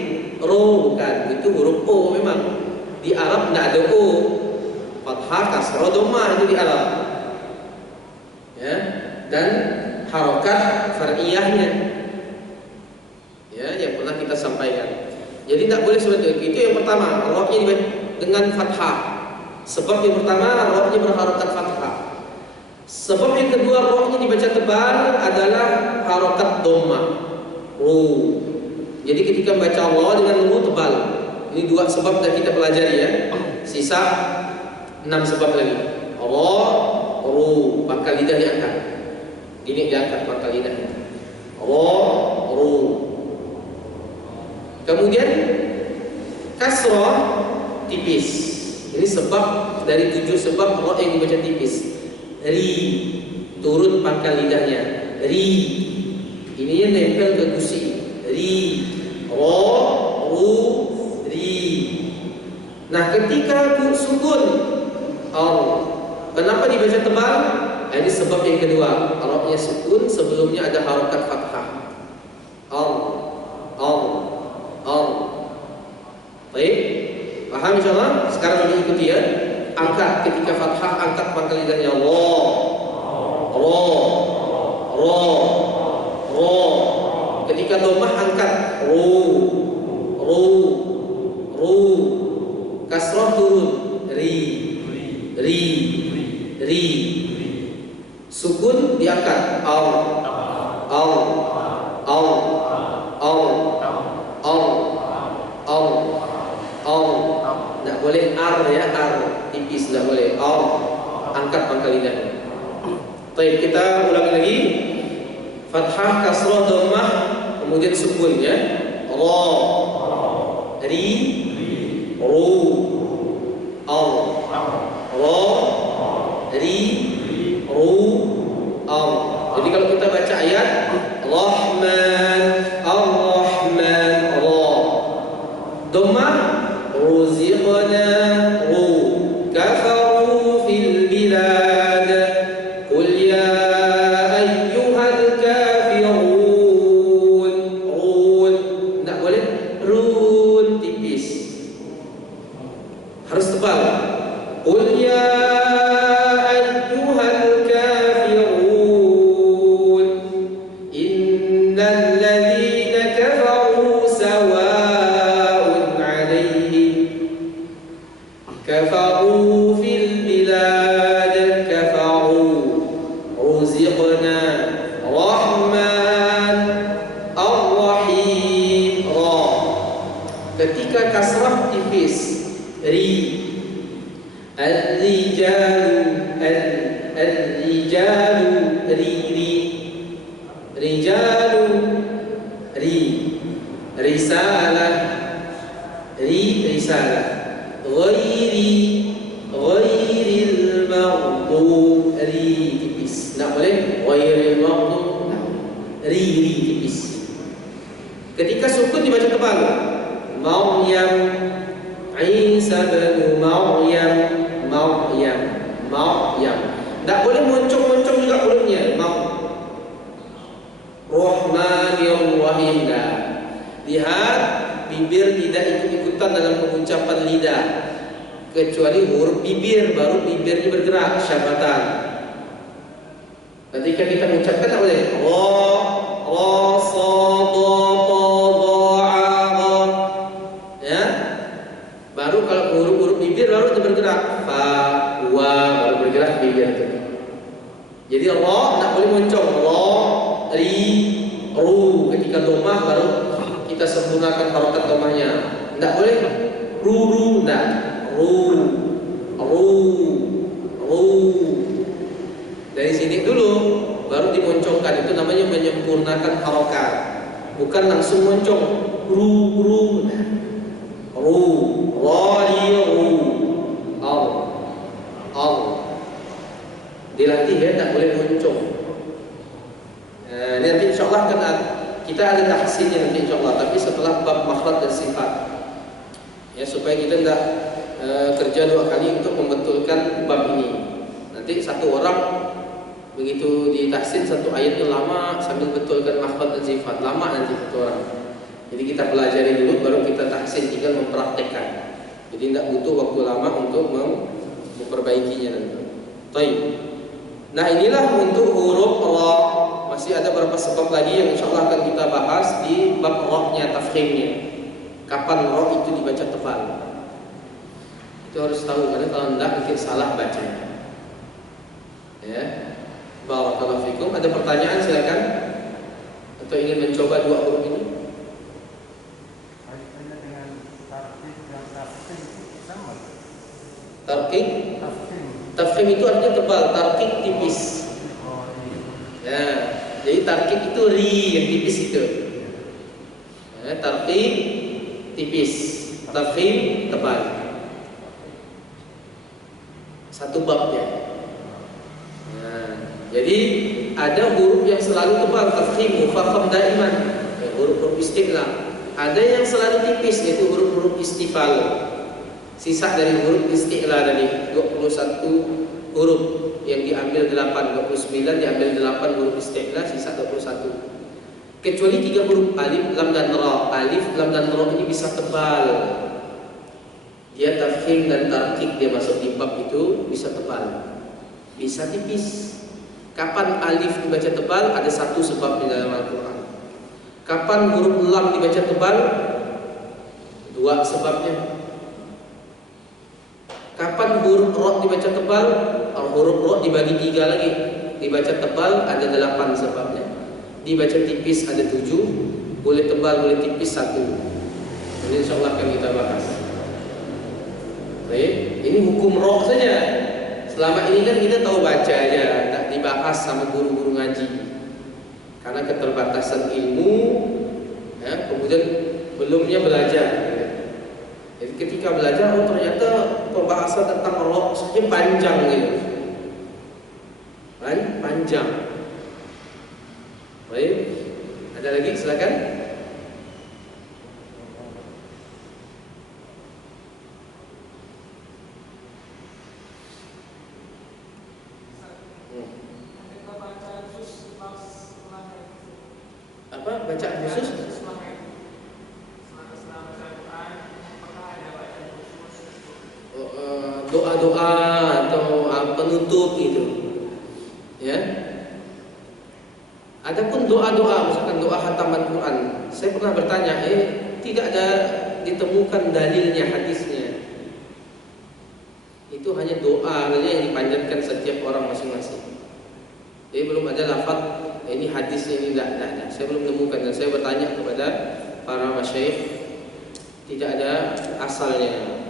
Ro bukan, itu huruf O memang. Di Arab tidak ada O. Fathah, kasrah, dhammah itu di Arab. Ya, dan harokat far'iyahnya. Ya, yang pernah kita sampaikan. Jadi tidak boleh seperti itu. Itu yang pertama, rohnya dengan fathah. Sebab yang pertama, rohnya berharokat fathah. Sebab yang kedua, rohnya dibaca tebal adalah harokat dhammah. Ru. Jadi ketika membaca Allah dengan ru tebal. Ini 2 sebab yang kita pelajari ya. Sisa 6 sebab lagi. Allah, ru, pangkal lidah diangkat. Ini diangkat pangkal lidahnya. Allah, ru. Kemudian kasrah tipis. Ini sebab dari 7 sebab ro yang dibaca tipis. Ri, turun pangkal lidahnya. Ri, ini yang nempel ke gusi. Ri, ro, ru, ri. Nah, ketika sukun kenapa dibaca tebal? Ini sebab yang kedua. Ro-nya sukun, sebelumnya ada harokat fathah. Baik, paham insyaallah? Sekarang diikuti ya. Angkat ketika fathah, angkat pangkal lidahnya. Allah. Ketika dhammah angkat. Ru. Kasrah turun. Ri. Sukun diangkat. Tidak boleh ya, tipis tidak boleh. Angkat pangkal lidahnya. Baik, kita ulangi lagi. Fathah, kasrah, dhammah, kemudian sukun ya. Ra, ri, ru, ra, ri, ru, Jadi kalau kita baca ayat Rahman harus tebal. Qul ya ayyuhal kafirun innal ladzina kafaru sawa'un 'alaihim kafaru fil bilad kafaru ruziqna rahman ar-rahim. Ketika kasrah tipis ri, al-rijalu rijalu ri, risalah risalah, ghairil maghdub ri tipis, tak boleh ghairil maghdub, ri tipis. Ketika sukun dibaca tebal, Maryam, Isa bin Maryam, tak boleh moncong-moncong juga hurufnya. Rahmanir Rahim. Lihat, bibir tidak ikut-ikutan dalam pengucapan lidah, kecuali huruf bibir, baru bibirnya bergerak, syafatan. Ketika kita mengucapkan tak boleh ya, baru kalau huruf-huruf bibir baru itu bergerak, fa, wa, baru bergerak bibir itu. Jadi Allah tak boleh moncong, Allah, ri, ru. Ketika domah baru kita sempurnakan harokat domahnya. Tak boleh ru, tak, ru. Dari sini dulu baru dimoncongkan, itu namanya menyempurnakan harokat, bukan langsung moncong ru, dilatih ya, tak boleh moncong. Nanti insyaallah kan kita ada tahsinnya nanti insyaallah, tapi setelah bab makhraj dan sifat ya, supaya kita tidak kerja dua kali untuk membetulkan bab ini. Nanti satu orang begitu ditahsin satu ayatnya lama sambil betulkan makhraj dan sifat, lama nanti satu orang. Jadi kita pelajari dulu baru kita tahsin, tinggal mempraktekkan. Jadi tidak butuh waktu lama untuk memperbaikinya nanti. Baik. Nah, inilah untuk huruf ra. Masih ada beberapa sebab lagi yang insyaallah akan kita bahas di bab ra-nya, tafkhimnya. Kapan ra itu dibaca tebal? Itu harus tahu, karena kalau tidak mungkin salah bacanya. Ya. Barakallahu fikum. Ada pertanyaan silakan. Atau ingin mencoba dua huruf ini? Tarqiq, tafkhim itu artinya tebal, tarqiq tipis. Ya, jadi tarqiq itu ri yang tipis itu. Ya, tarqiq tipis, tafkhim tebal. Satu babnya. Nah, jadi ada huruf yang selalu tebal, tafkhim, mufakham daiman, ya, huruf-huruf istiqlal. Ada yang selalu tipis, yaitu huruf-huruf istifal. Sisa dari huruf isti'la tadi 21 huruf yang diambil 8, 29 diambil 8 huruf isti'la, sisa 21. Kecuali 3 huruf alif, lam dan ra. Alif, lam dan ra ini bisa tebal. Dia tafkhim dan tarqiq, dia masuk di bab itu bisa tebal. Bisa tipis. Kapan alif dibaca tebal? Ada satu sebab di dalam Al-Qur'an. Kapan huruf lam dibaca tebal? 2 sebabnya. Kapan huruf ra dibaca tebal? Huruf ra dibagi 3 lagi. Dibaca tebal ada 8 sebabnya. Dibaca tipis ada 7. Boleh tebal, boleh tipis 1. Ini insyaallah akan kita bahas. Baik, ini hukum ra saja. Selama ini kan kita tahu baca aja, tak dibahas sama guru-guru ngaji. Karena keterbatasan ilmu, ya, kemudian belumnya belajar. Jadi ketika belajar, oh ternyata pembahasan tentang Allah saja panjang gitu. Panjang. Baik, ada lagi silakan. Apa bacaan khusus? doa-doa atau penutup gitu, ya. Adapun doa-doa, misalkan doa khataman Quran, saya pernah bertanya, tidak ada ditemukan dalilnya, hadisnya. Itu hanya doa saja yang dipanjatkan setiap orang masing-masing. Jadi belum ada lafaz ini hadisnya, ini tidak ada. Saya belum menemukan, dan saya bertanya kepada para masyayikh, tidak ada asalnya.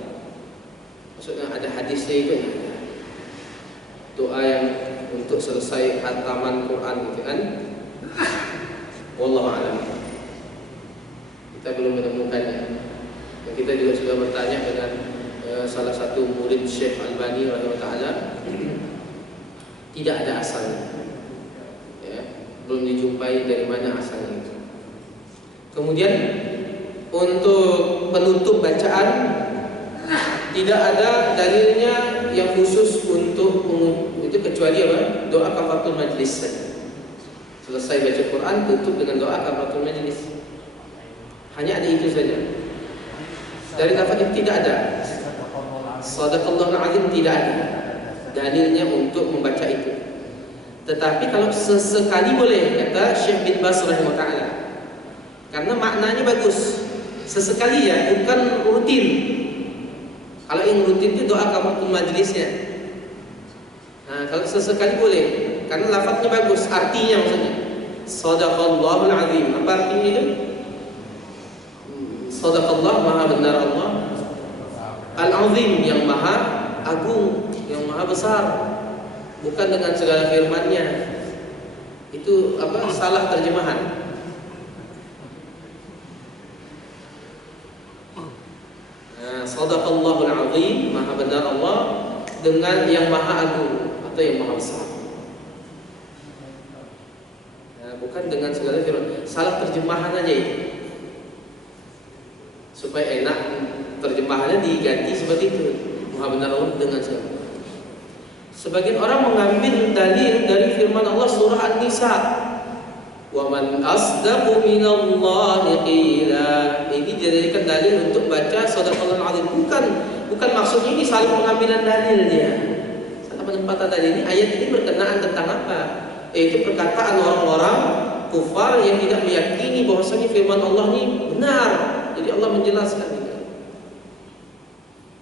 Maksudnya ada hadisnya itu ya. Doa yang untuk selesai khataman Quran gitu kan. Wallahu a'lam. Kita belum menemukannya. Dan kita juga sudah bertanya dengan salah satu murid Syekh Albani rahimahullah taala, tidak ada asalnya. Ya, belum dijumpai dari mana asalnya itu. Kemudian untuk penutup bacaan tidak ada dalilnya yang khusus untuk itu kecuali apa? Doa kafaratul majlis saja. Selesai baca Quran tutup dengan doa kafaratul majlis. Hanya ada itu saja. Dari lafaz itu tidak ada. Shadaqallahul azim tidak ada dalilnya untuk membaca itu. Tetapi kalau sesekali boleh, kata Syekh bin Baz rahimahullah taala. Karena maknanya bagus. Sesekali ya, bukan rutin. Kalau yang rutin itu doa kafaratul majlisnya. Nah, kalau sesekali boleh, karena lafaznya bagus, artinya maksudnya. Shadaqallahul azim. Apa artinya itu? Shadaqallah, maha benar Allah. Al-azim, yang maha agung, yang maha besar. Bukan dengan segala firman-Nya. Itu apa? Salah terjemahan. Shadaqallahul azim, maha benar Allah, dengan yang maha agung atau yang maha besar. Bukan dengan segala firman. Salah terjemahan aja itu. Supaya enak, terjemahannya diganti seperti itu. Maha benar Allah dengan segala. Sebagian orang mengambil dalil dari firman Allah surah An-Nisa. Wa man asdaqu minallahi qila. Ini dijadikan dalil untuk baca shadaqallahul azim. Bukan maksudnya ini saling pengambilan dalilnya. Salah penempatan dalil ini. Ayat ini berkenaan tentang apa? Yaitu perkataan orang-orang kufar yang tidak meyakini bahwasanya firman Allah ini benar. Jadi Allah menjelaskan itu.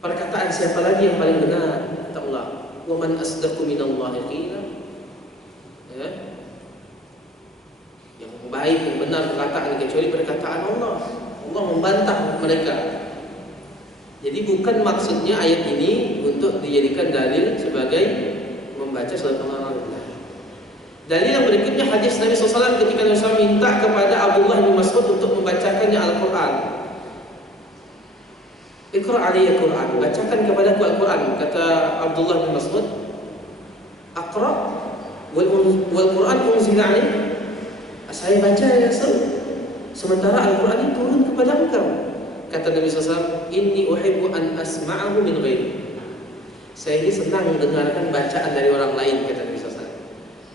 Perkataan siapa lagi yang paling benar? Kata Allah, "Wa man asdaqu minallahi qila." Ya. Yang baik, yang benar perkataan kecuali perkataan Allah. Allah membantah mereka. Jadi bukan maksudnya ayat ini untuk dijadikan dalil sebagai membaca surat Al-Qur'an. Dalil yang berikutnya hadis Nabi SAW ketika Nabi SAW minta kepada Abdullah bin Mas'ud untuk membacakannya Al-Quran. Iqra' alayya Al-Quran, bacakan kepadaku Al-Quran. Kata Abdullah bin Mas'ud, Aqra' wal Quran unzila alayk. Saya baca ya Rasul, sementara Al-Quran itu turun kepada engkau. Kata Nabi SAW, inni uhibbu an asma'ahu min ghairi. Saya ini senang mendengarkan bacaan dari orang lain, kata Nabi SAW.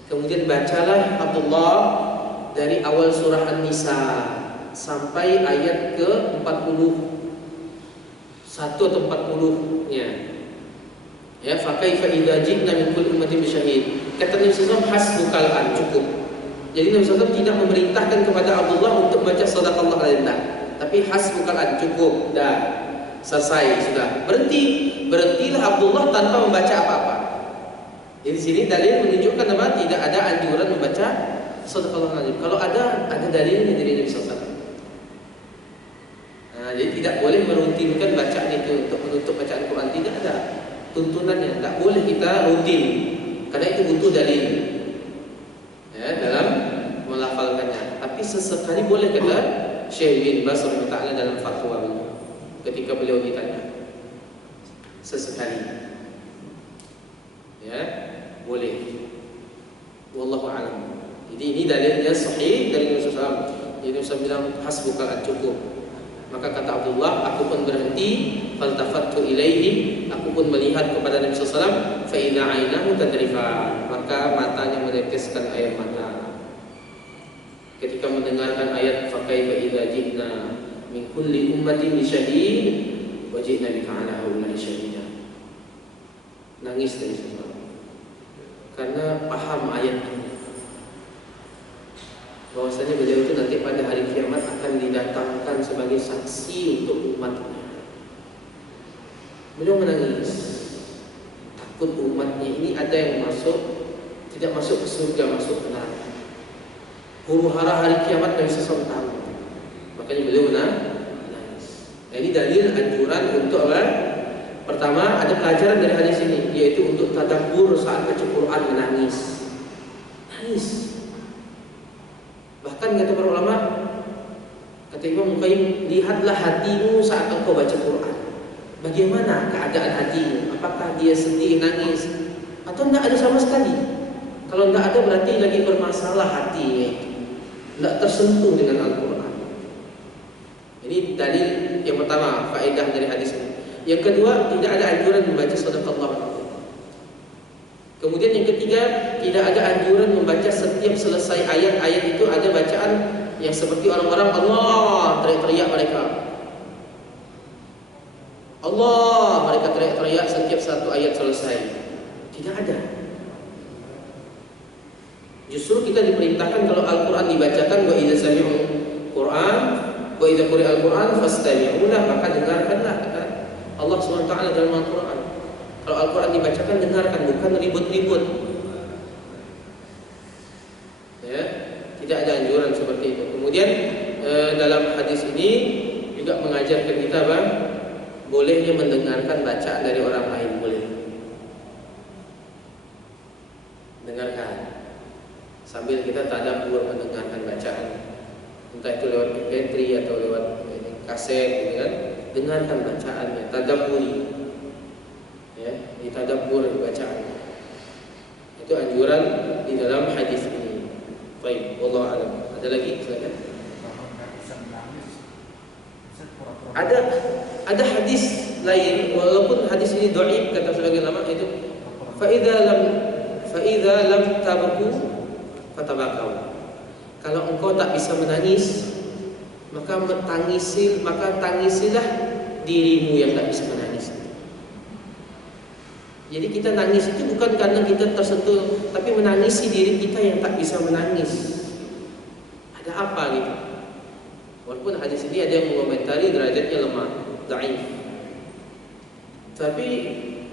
Kemudian bacalah Abdullah dari awal surah An-Nisa sampai ayat ke-41 atau 40-nya. Ya, fa kaifa idza ji'na min kulli ummatin bisyahid. Kata Nabi SAW, hasbukal an, cukup. Jadi Nabi SAW tidak memerintahkan kepada Abdullah untuk baca shadaqallah al-azim, tapi hasbukal an, cukup, dah, selesai, sudah. Berhentilah Abdullah tanpa membaca apa-apa. Jadi di sini dalil menunjukkan bahwa tidak ada anjuran membaca shadaqallah al-azim. Kalau ada dalilnya dari Nabi SAW. Nah, jadi tidak boleh merutinkan bacaan itu untuk menutup bacaan Quran, tidak ada tuntunannya. Tidak boleh kita rutin, karena itu butuh dalil ya, dalam melafalkannya. Tapi sesekali boleh, kata Syekh bin Baz rahimahullah dalam fatwa ketika beliau ditanya. Sesekali, ya, boleh. Wallahu a'lam. Jadi ini dalilnya sahih dari Nabi SAW. Jadi Nabi SAW bilang hasbuka, cukup. Maka kata Abdullah, aku pun berhenti, faltafattu ilaihi, aku pun melihat kepada Nabi SAW, fa idza 'ainahu tadrifan, maka matanya meneteskan air mata. Ketika mendengarkan ayat fa kaifa idza ji'na min kulli ummatin bi syahid wa ji'na bika 'ala haula'i syahida. menangis dari semalam karena paham ayat ini, bahwasanya beliau itu nanti pada hari kiamat akan didatangkan sebagai saksi untuk umatnya. Beliau menangis, takut umatnya ini ada yang tidak masuk ke surga, masuk ke neraka. Huru hara hari kiamat Nabi SAW tahu, makanya beliau menangis. Nah, ini dalil anjuran untuk apa? Pertama, ada pelajaran dari hadis ini, yaitu untuk tadabbur saat baca Quran, menangis. Nangis. Bahkan kata para ulama, kata Imam Qayyim, lihatlah hatimu saat engkau baca Quran. Bagaimana keadaan hatimu? Apakah dia sedih, nangis, atau tidak ada sama sekali? Kalau tidak ada berarti lagi bermasalah hatinya itu, tidak tersentuh dengan Al-Quran. Ini dalil yang pertama, faedah dari hadis ini. Yang kedua, tidak ada anjuran membaca Shadaqallah. Kemudian yang ketiga, tidak ada anjuran membaca setiap selesai ayat-ayat itu ada bacaan yang seperti orang-orang Allah teriak-teriak mereka. Allah, mereka teriak-teriak setiap satu ayat selesai. Tidak ada. Justru kita diperintahkan kalau Al-Quran dibacakan, wa idza sami'u Quran, wa idza quri'a Al-Quran fastami'u lah, maka dengarkanlah, kata Allah SWT dalam Al-Quran. Kalau Al-Quran dibacakan, dengarkan, bukan ribut-ribut. Ya, tidak ada anjuran seperti itu. Kemudian dalam hadis ini juga mengajarkan kita apa? Bolehnya mendengarkan bacaan dari orang lain, boleh. Dengarkan sambil kita tadabbur mendengarkan bacaan, entah itu lewat MP3 atau lewat kaset, gitu kan. Dengarkan bacaannya, tadabburi, ya, ditadabbur bacaannya. Itu anjuran di dalam hadis ini. Baik, wallahu a'lam. Ada lagi? Silakan. Ada hadis lain, walaupun hadis ini dhaif kata sebagian ulama, itu fa idza lam tabku fatabakau. Kalau engkau tak bisa menangis, maka tangisilah dirimu yang tak bisa menangis. Jadi kita nangis itu bukan karena kita tersentuh, tapi menangisi diri kita yang tak bisa menangis. Ada apa gitu? Walaupun hadis ini ada yang mengomentari derajatnya lemah, dhaif. Tapi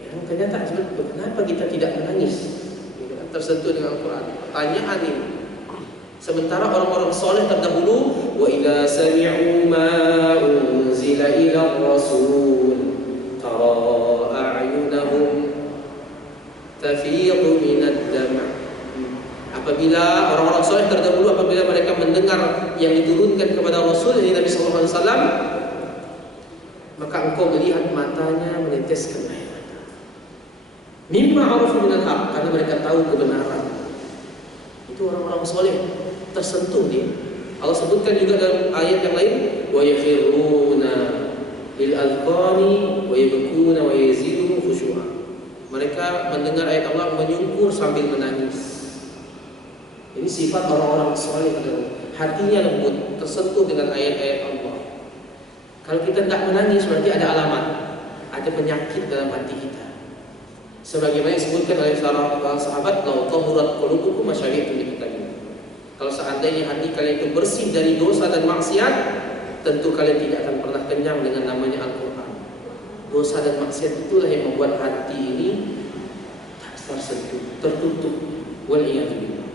yang ternyata kenapa kita tidak menangis? Tersentuh dengan Al-Quran. Pertanyaan ini. Sementara orang-orang soleh terdahulu, wa idza sami'u ma unzila ila rasul tara a'yunahum tafidu minad dam'. Apabila orang-orang soleh terdahulu, apabila mereka mendengar yang diturunkan kepada Rasul ini Nabi sallallahu alaihi wasallam, maka engkau melihat matanya meneteskan air mata. Mimma arafu minal haq, karena mereka tahu kebenaran. Itu orang-orang soleh tersentuh dia. Allah sebutkan juga dalam ayat yang lain, wa yakhiruna lil azqani wa yabkuna wa yazidu khusyu'a. Mereka mendengar ayat Allah menyungkur sambil menangis. Ini sifat orang-orang soleh, hatinya lembut, tersentuh dengan ayat-ayat Allah. Kalau kita tidak menangis berarti ada alamat, ada penyakit dalam hati kita. Sebagaimana disebutkan oleh sahabat, "Lau tahurat qulubukum masyarakat di kitabillah." Kalau seandainya hati kalian itu bersih dari dosa dan maksiat, tentu kalian tidak akan pernah kenyang dengan namanya Al-Quran. Dosa dan maksiat itulah yang membuat hati ini tak tersentuh, tertutup. Wal'iyadzubillah.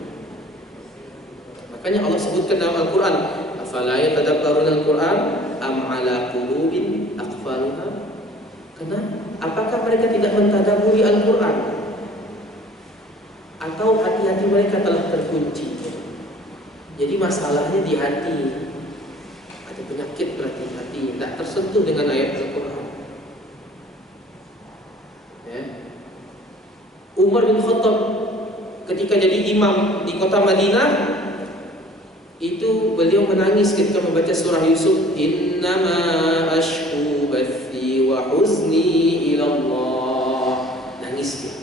Makanya Allah sebutkan dalam Al-Quran, afala yatadabbaruna Al-Quran am ala qulubin aqfaluha. Kenapa? Apakah mereka tidak mentadabburi Al-Quran? Atau hati-hati mereka telah terkunci? Jadi masalahnya di hati. Ada penyakit berarti hati tidak tersentuh dengan ayat Al-Quran. Ya. Umar bin Khattab ketika jadi imam di kota Madinah, itu beliau menangis ketika membaca surah Yusuf, innama ashku bathi wa huzni ilallah. Nangis dia.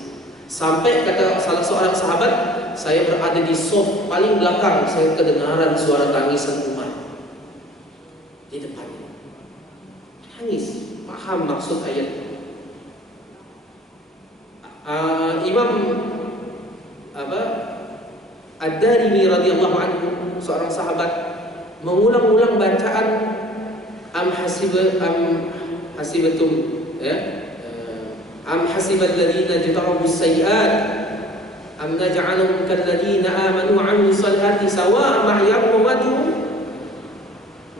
Sampai kata salah seorang sahabat, saya berada di sof paling belakang, saya kedengaran suara tangisan Umar di depannya. Nangis, paham maksud ayat. Imam apa Ad-Darimi radhiyallahu anhu, seorang sahabat, mengulang-ulang bacaan am hasibatum ya am hasibal ladzina jtarahu as-sayyi'at am naj'aluhum kal ladzina amanu wa 'amilus salihati sawa'an mahyahum wa matuhum.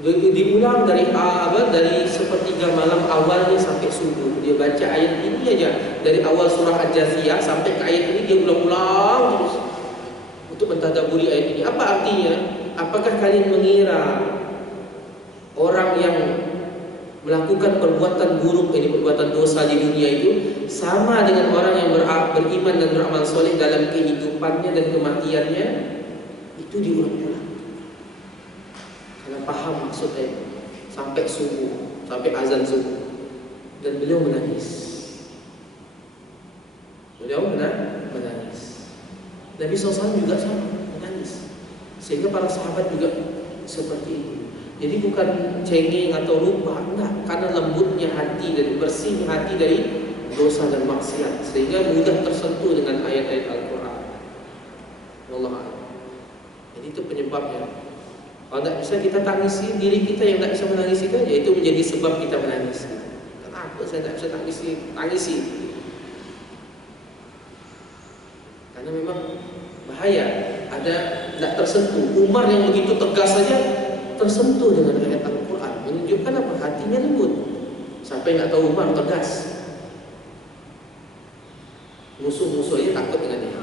Diulang dari sepertiga malam awalnya sampai subuh. Dia baca ayat ini aja dari awal surah Al-Jathiyah sampai ke ayat ini, dia ulang-ulang terus untuk mentadaburi ayat ini. Apa artinya? Apakah kalian mengira orang yang melakukan perbuatan buruk, ini perbuatan dosa di dunia itu sama dengan orang yang beriman dan beramal soleh dalam kehidupannya dan kematiannya? Itu diulang-ulang karena paham maksudnya sampai subuh, sampai azan subuh. Dan beliau menangis. Beliau menangis. Nabi SAW juga sama, menangis. Sehingga para sahabat juga seperti itu. Jadi bukan cengeng atau lupa, enggak, karena lembutnya hati dan bersihnya hati dari dosa dan maksiat, sehingga mudah tersentuh dengan ayat-ayat Al-Quran. Wallahu a'lam. Jadi itu penyebabnya. Kalau tidak bisa kita tangisi diri kita yang tidak bisa menangisi itu, yaitu menjadi sebab kita menangis. Kenapa saya tidak bisa tangisi? Karena memang bahaya, ada tidak tersentuh. Umar yang begitu tegas saja tersentuh dengan ayat Al-Quran, menunjukkan apa? Hatinya lembut. Sampai nggak tahu Umar tegas. Musuh-musuhnya takut dengan dia.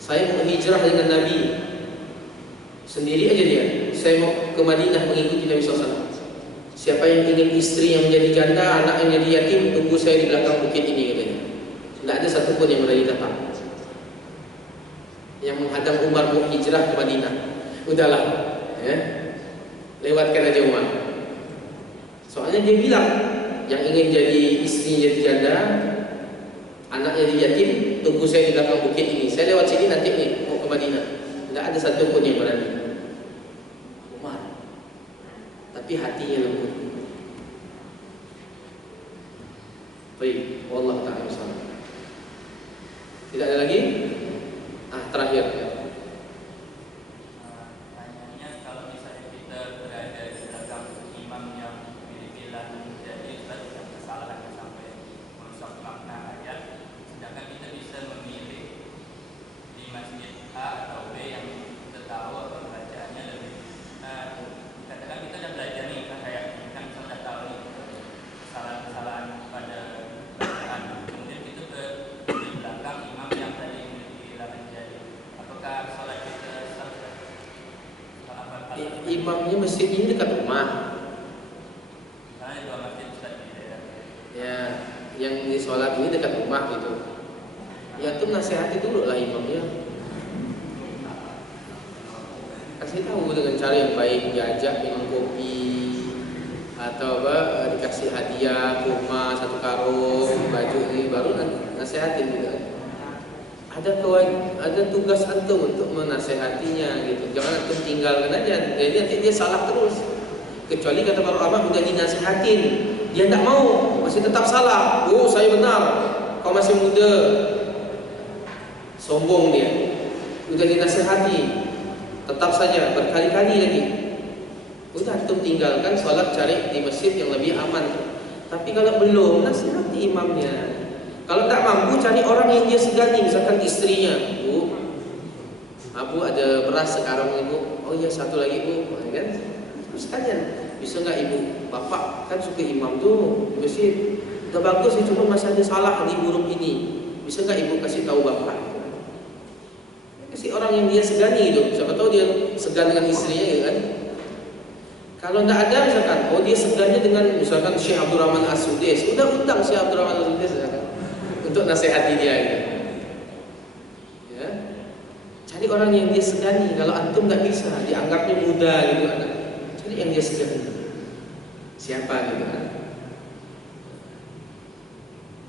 Saya mau hijrah dengan Nabi, sendiri aja dia. Saya mau ke Madinah mengikuti Nabi SAW. Siapa yang ingin istri yang menjadi janda, anak yang jadi yatim, tunggu saya di belakang bukit ini, katanya. Tidak ada satupun yang berani datang. Yang menghadang Umar mau hijrah ke Madinah, udahlah, ya, lewatkan aja Umar. Soalnya dia bilang, yang ingin jadi istri jadi janda, anak jadi yatim, tunggu saya di belakang bukit ini. Saya lewat sini nanti nih mau ke Madinah. Tidak ada satupun yang berani. Umar, tapi hatinya lembut. Baik, wallahu ta'ala bersama. Tidak ada lagi? Terakhir. Pertanyaannya, kalau misalnya kita berada di belakang imam yang bilang jadi ada kesalahan sampai merusak makna ayat, sedangkan kita bisa memilih di masjid A atau B yang kita tahu bacaannya lebih. Katakan kita sudah belajar nih kayak kan sudah tahu kesalahan-kesalahan pada bacaan, kemudian kita di belakang imam yang tadi dilarang jadi, apakah sholat kita sah? Imamnya masjid ini dekat rumah. Karena dua masjid Ustaz di daerah. Ya, yang di sholat ini dekat rumah gitu. Ya tuh nasihati dulu lah imamnya. Kasih tahu dengan cara yang baik, diajak minum kopi atau apa, dikasih hadiah kurma 1 karung, baju ini, baru nasihatin juga. Ada tugas antum untuk menasehatinya gitu. Jangan antum tinggalkan aja. Jadi nanti dia salah terus. Kecuali kata para ulama udah dinasihatin, dia tidak mau, masih tetap salah. Oh, saya benar. Kau masih muda. Sombong dia. Udah dinasihati, tetap saja berkali-kali lagi. Udah antum tinggalkan sholat, cari di masjid yang lebih aman. Tapi kalau belum, nasihati imamnya. Kalau tak mampu, cari orang yang dia segani, misalkan istrinya. Bu, Abu ada beras sekarang ibu. Oh iya, 1 lagi bu, kan? Terus sekalian, bisa nggak ibu? Bapak kan suka imam tuh di masjid. Udah bagus sih, cuma masih ada salah di huruf ini. Bisa nggak ibu kasih tahu bapak? Kasih orang yang dia segani itu. Siapa tahu dia segan dengan istrinya, ya kan? Kalau tidak ada misalkan, oh dia segannya dengan misalkan Syekh Abdurrahman As-Sudais, udah undang Syekh Abdurrahman As-Sudais misalkan, untuk nasihati dia gitu. Ya. Cari orang yang dia segani. Kalau antum nggak bisa, dianggapnya muda gitu kan. Cari yang dia segani. Siapa gitu kan?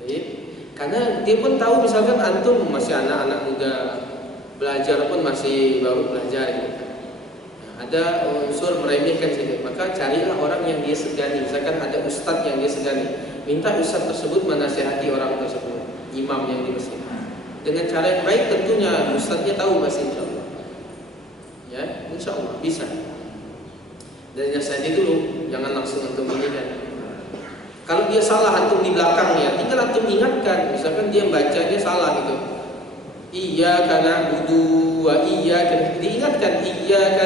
Baik. Karena dia pun tahu misalkan antum masih anak-anak muda, belajar pun masih baru belajar gitu. Ada unsur meremehkan saja, maka carilah orang yang dia segani. Misalkan ada ustadz yang dia segani, minta ustadz tersebut menasihati orang tersebut, imam yang di masjid. dengan cara yang baik tentunya ustadznya tahu pasti insyaallah. Ya, insyaallah bisa. Dan nasihati dulu, jangan langsung antum ini kan. Kalau dia salah antum di belakangnya, tinggal antum ingatkan. Misalkan dia baca dia salah gitu. Iyyaka na'budu wa iyyaka, diingatkan iyyaka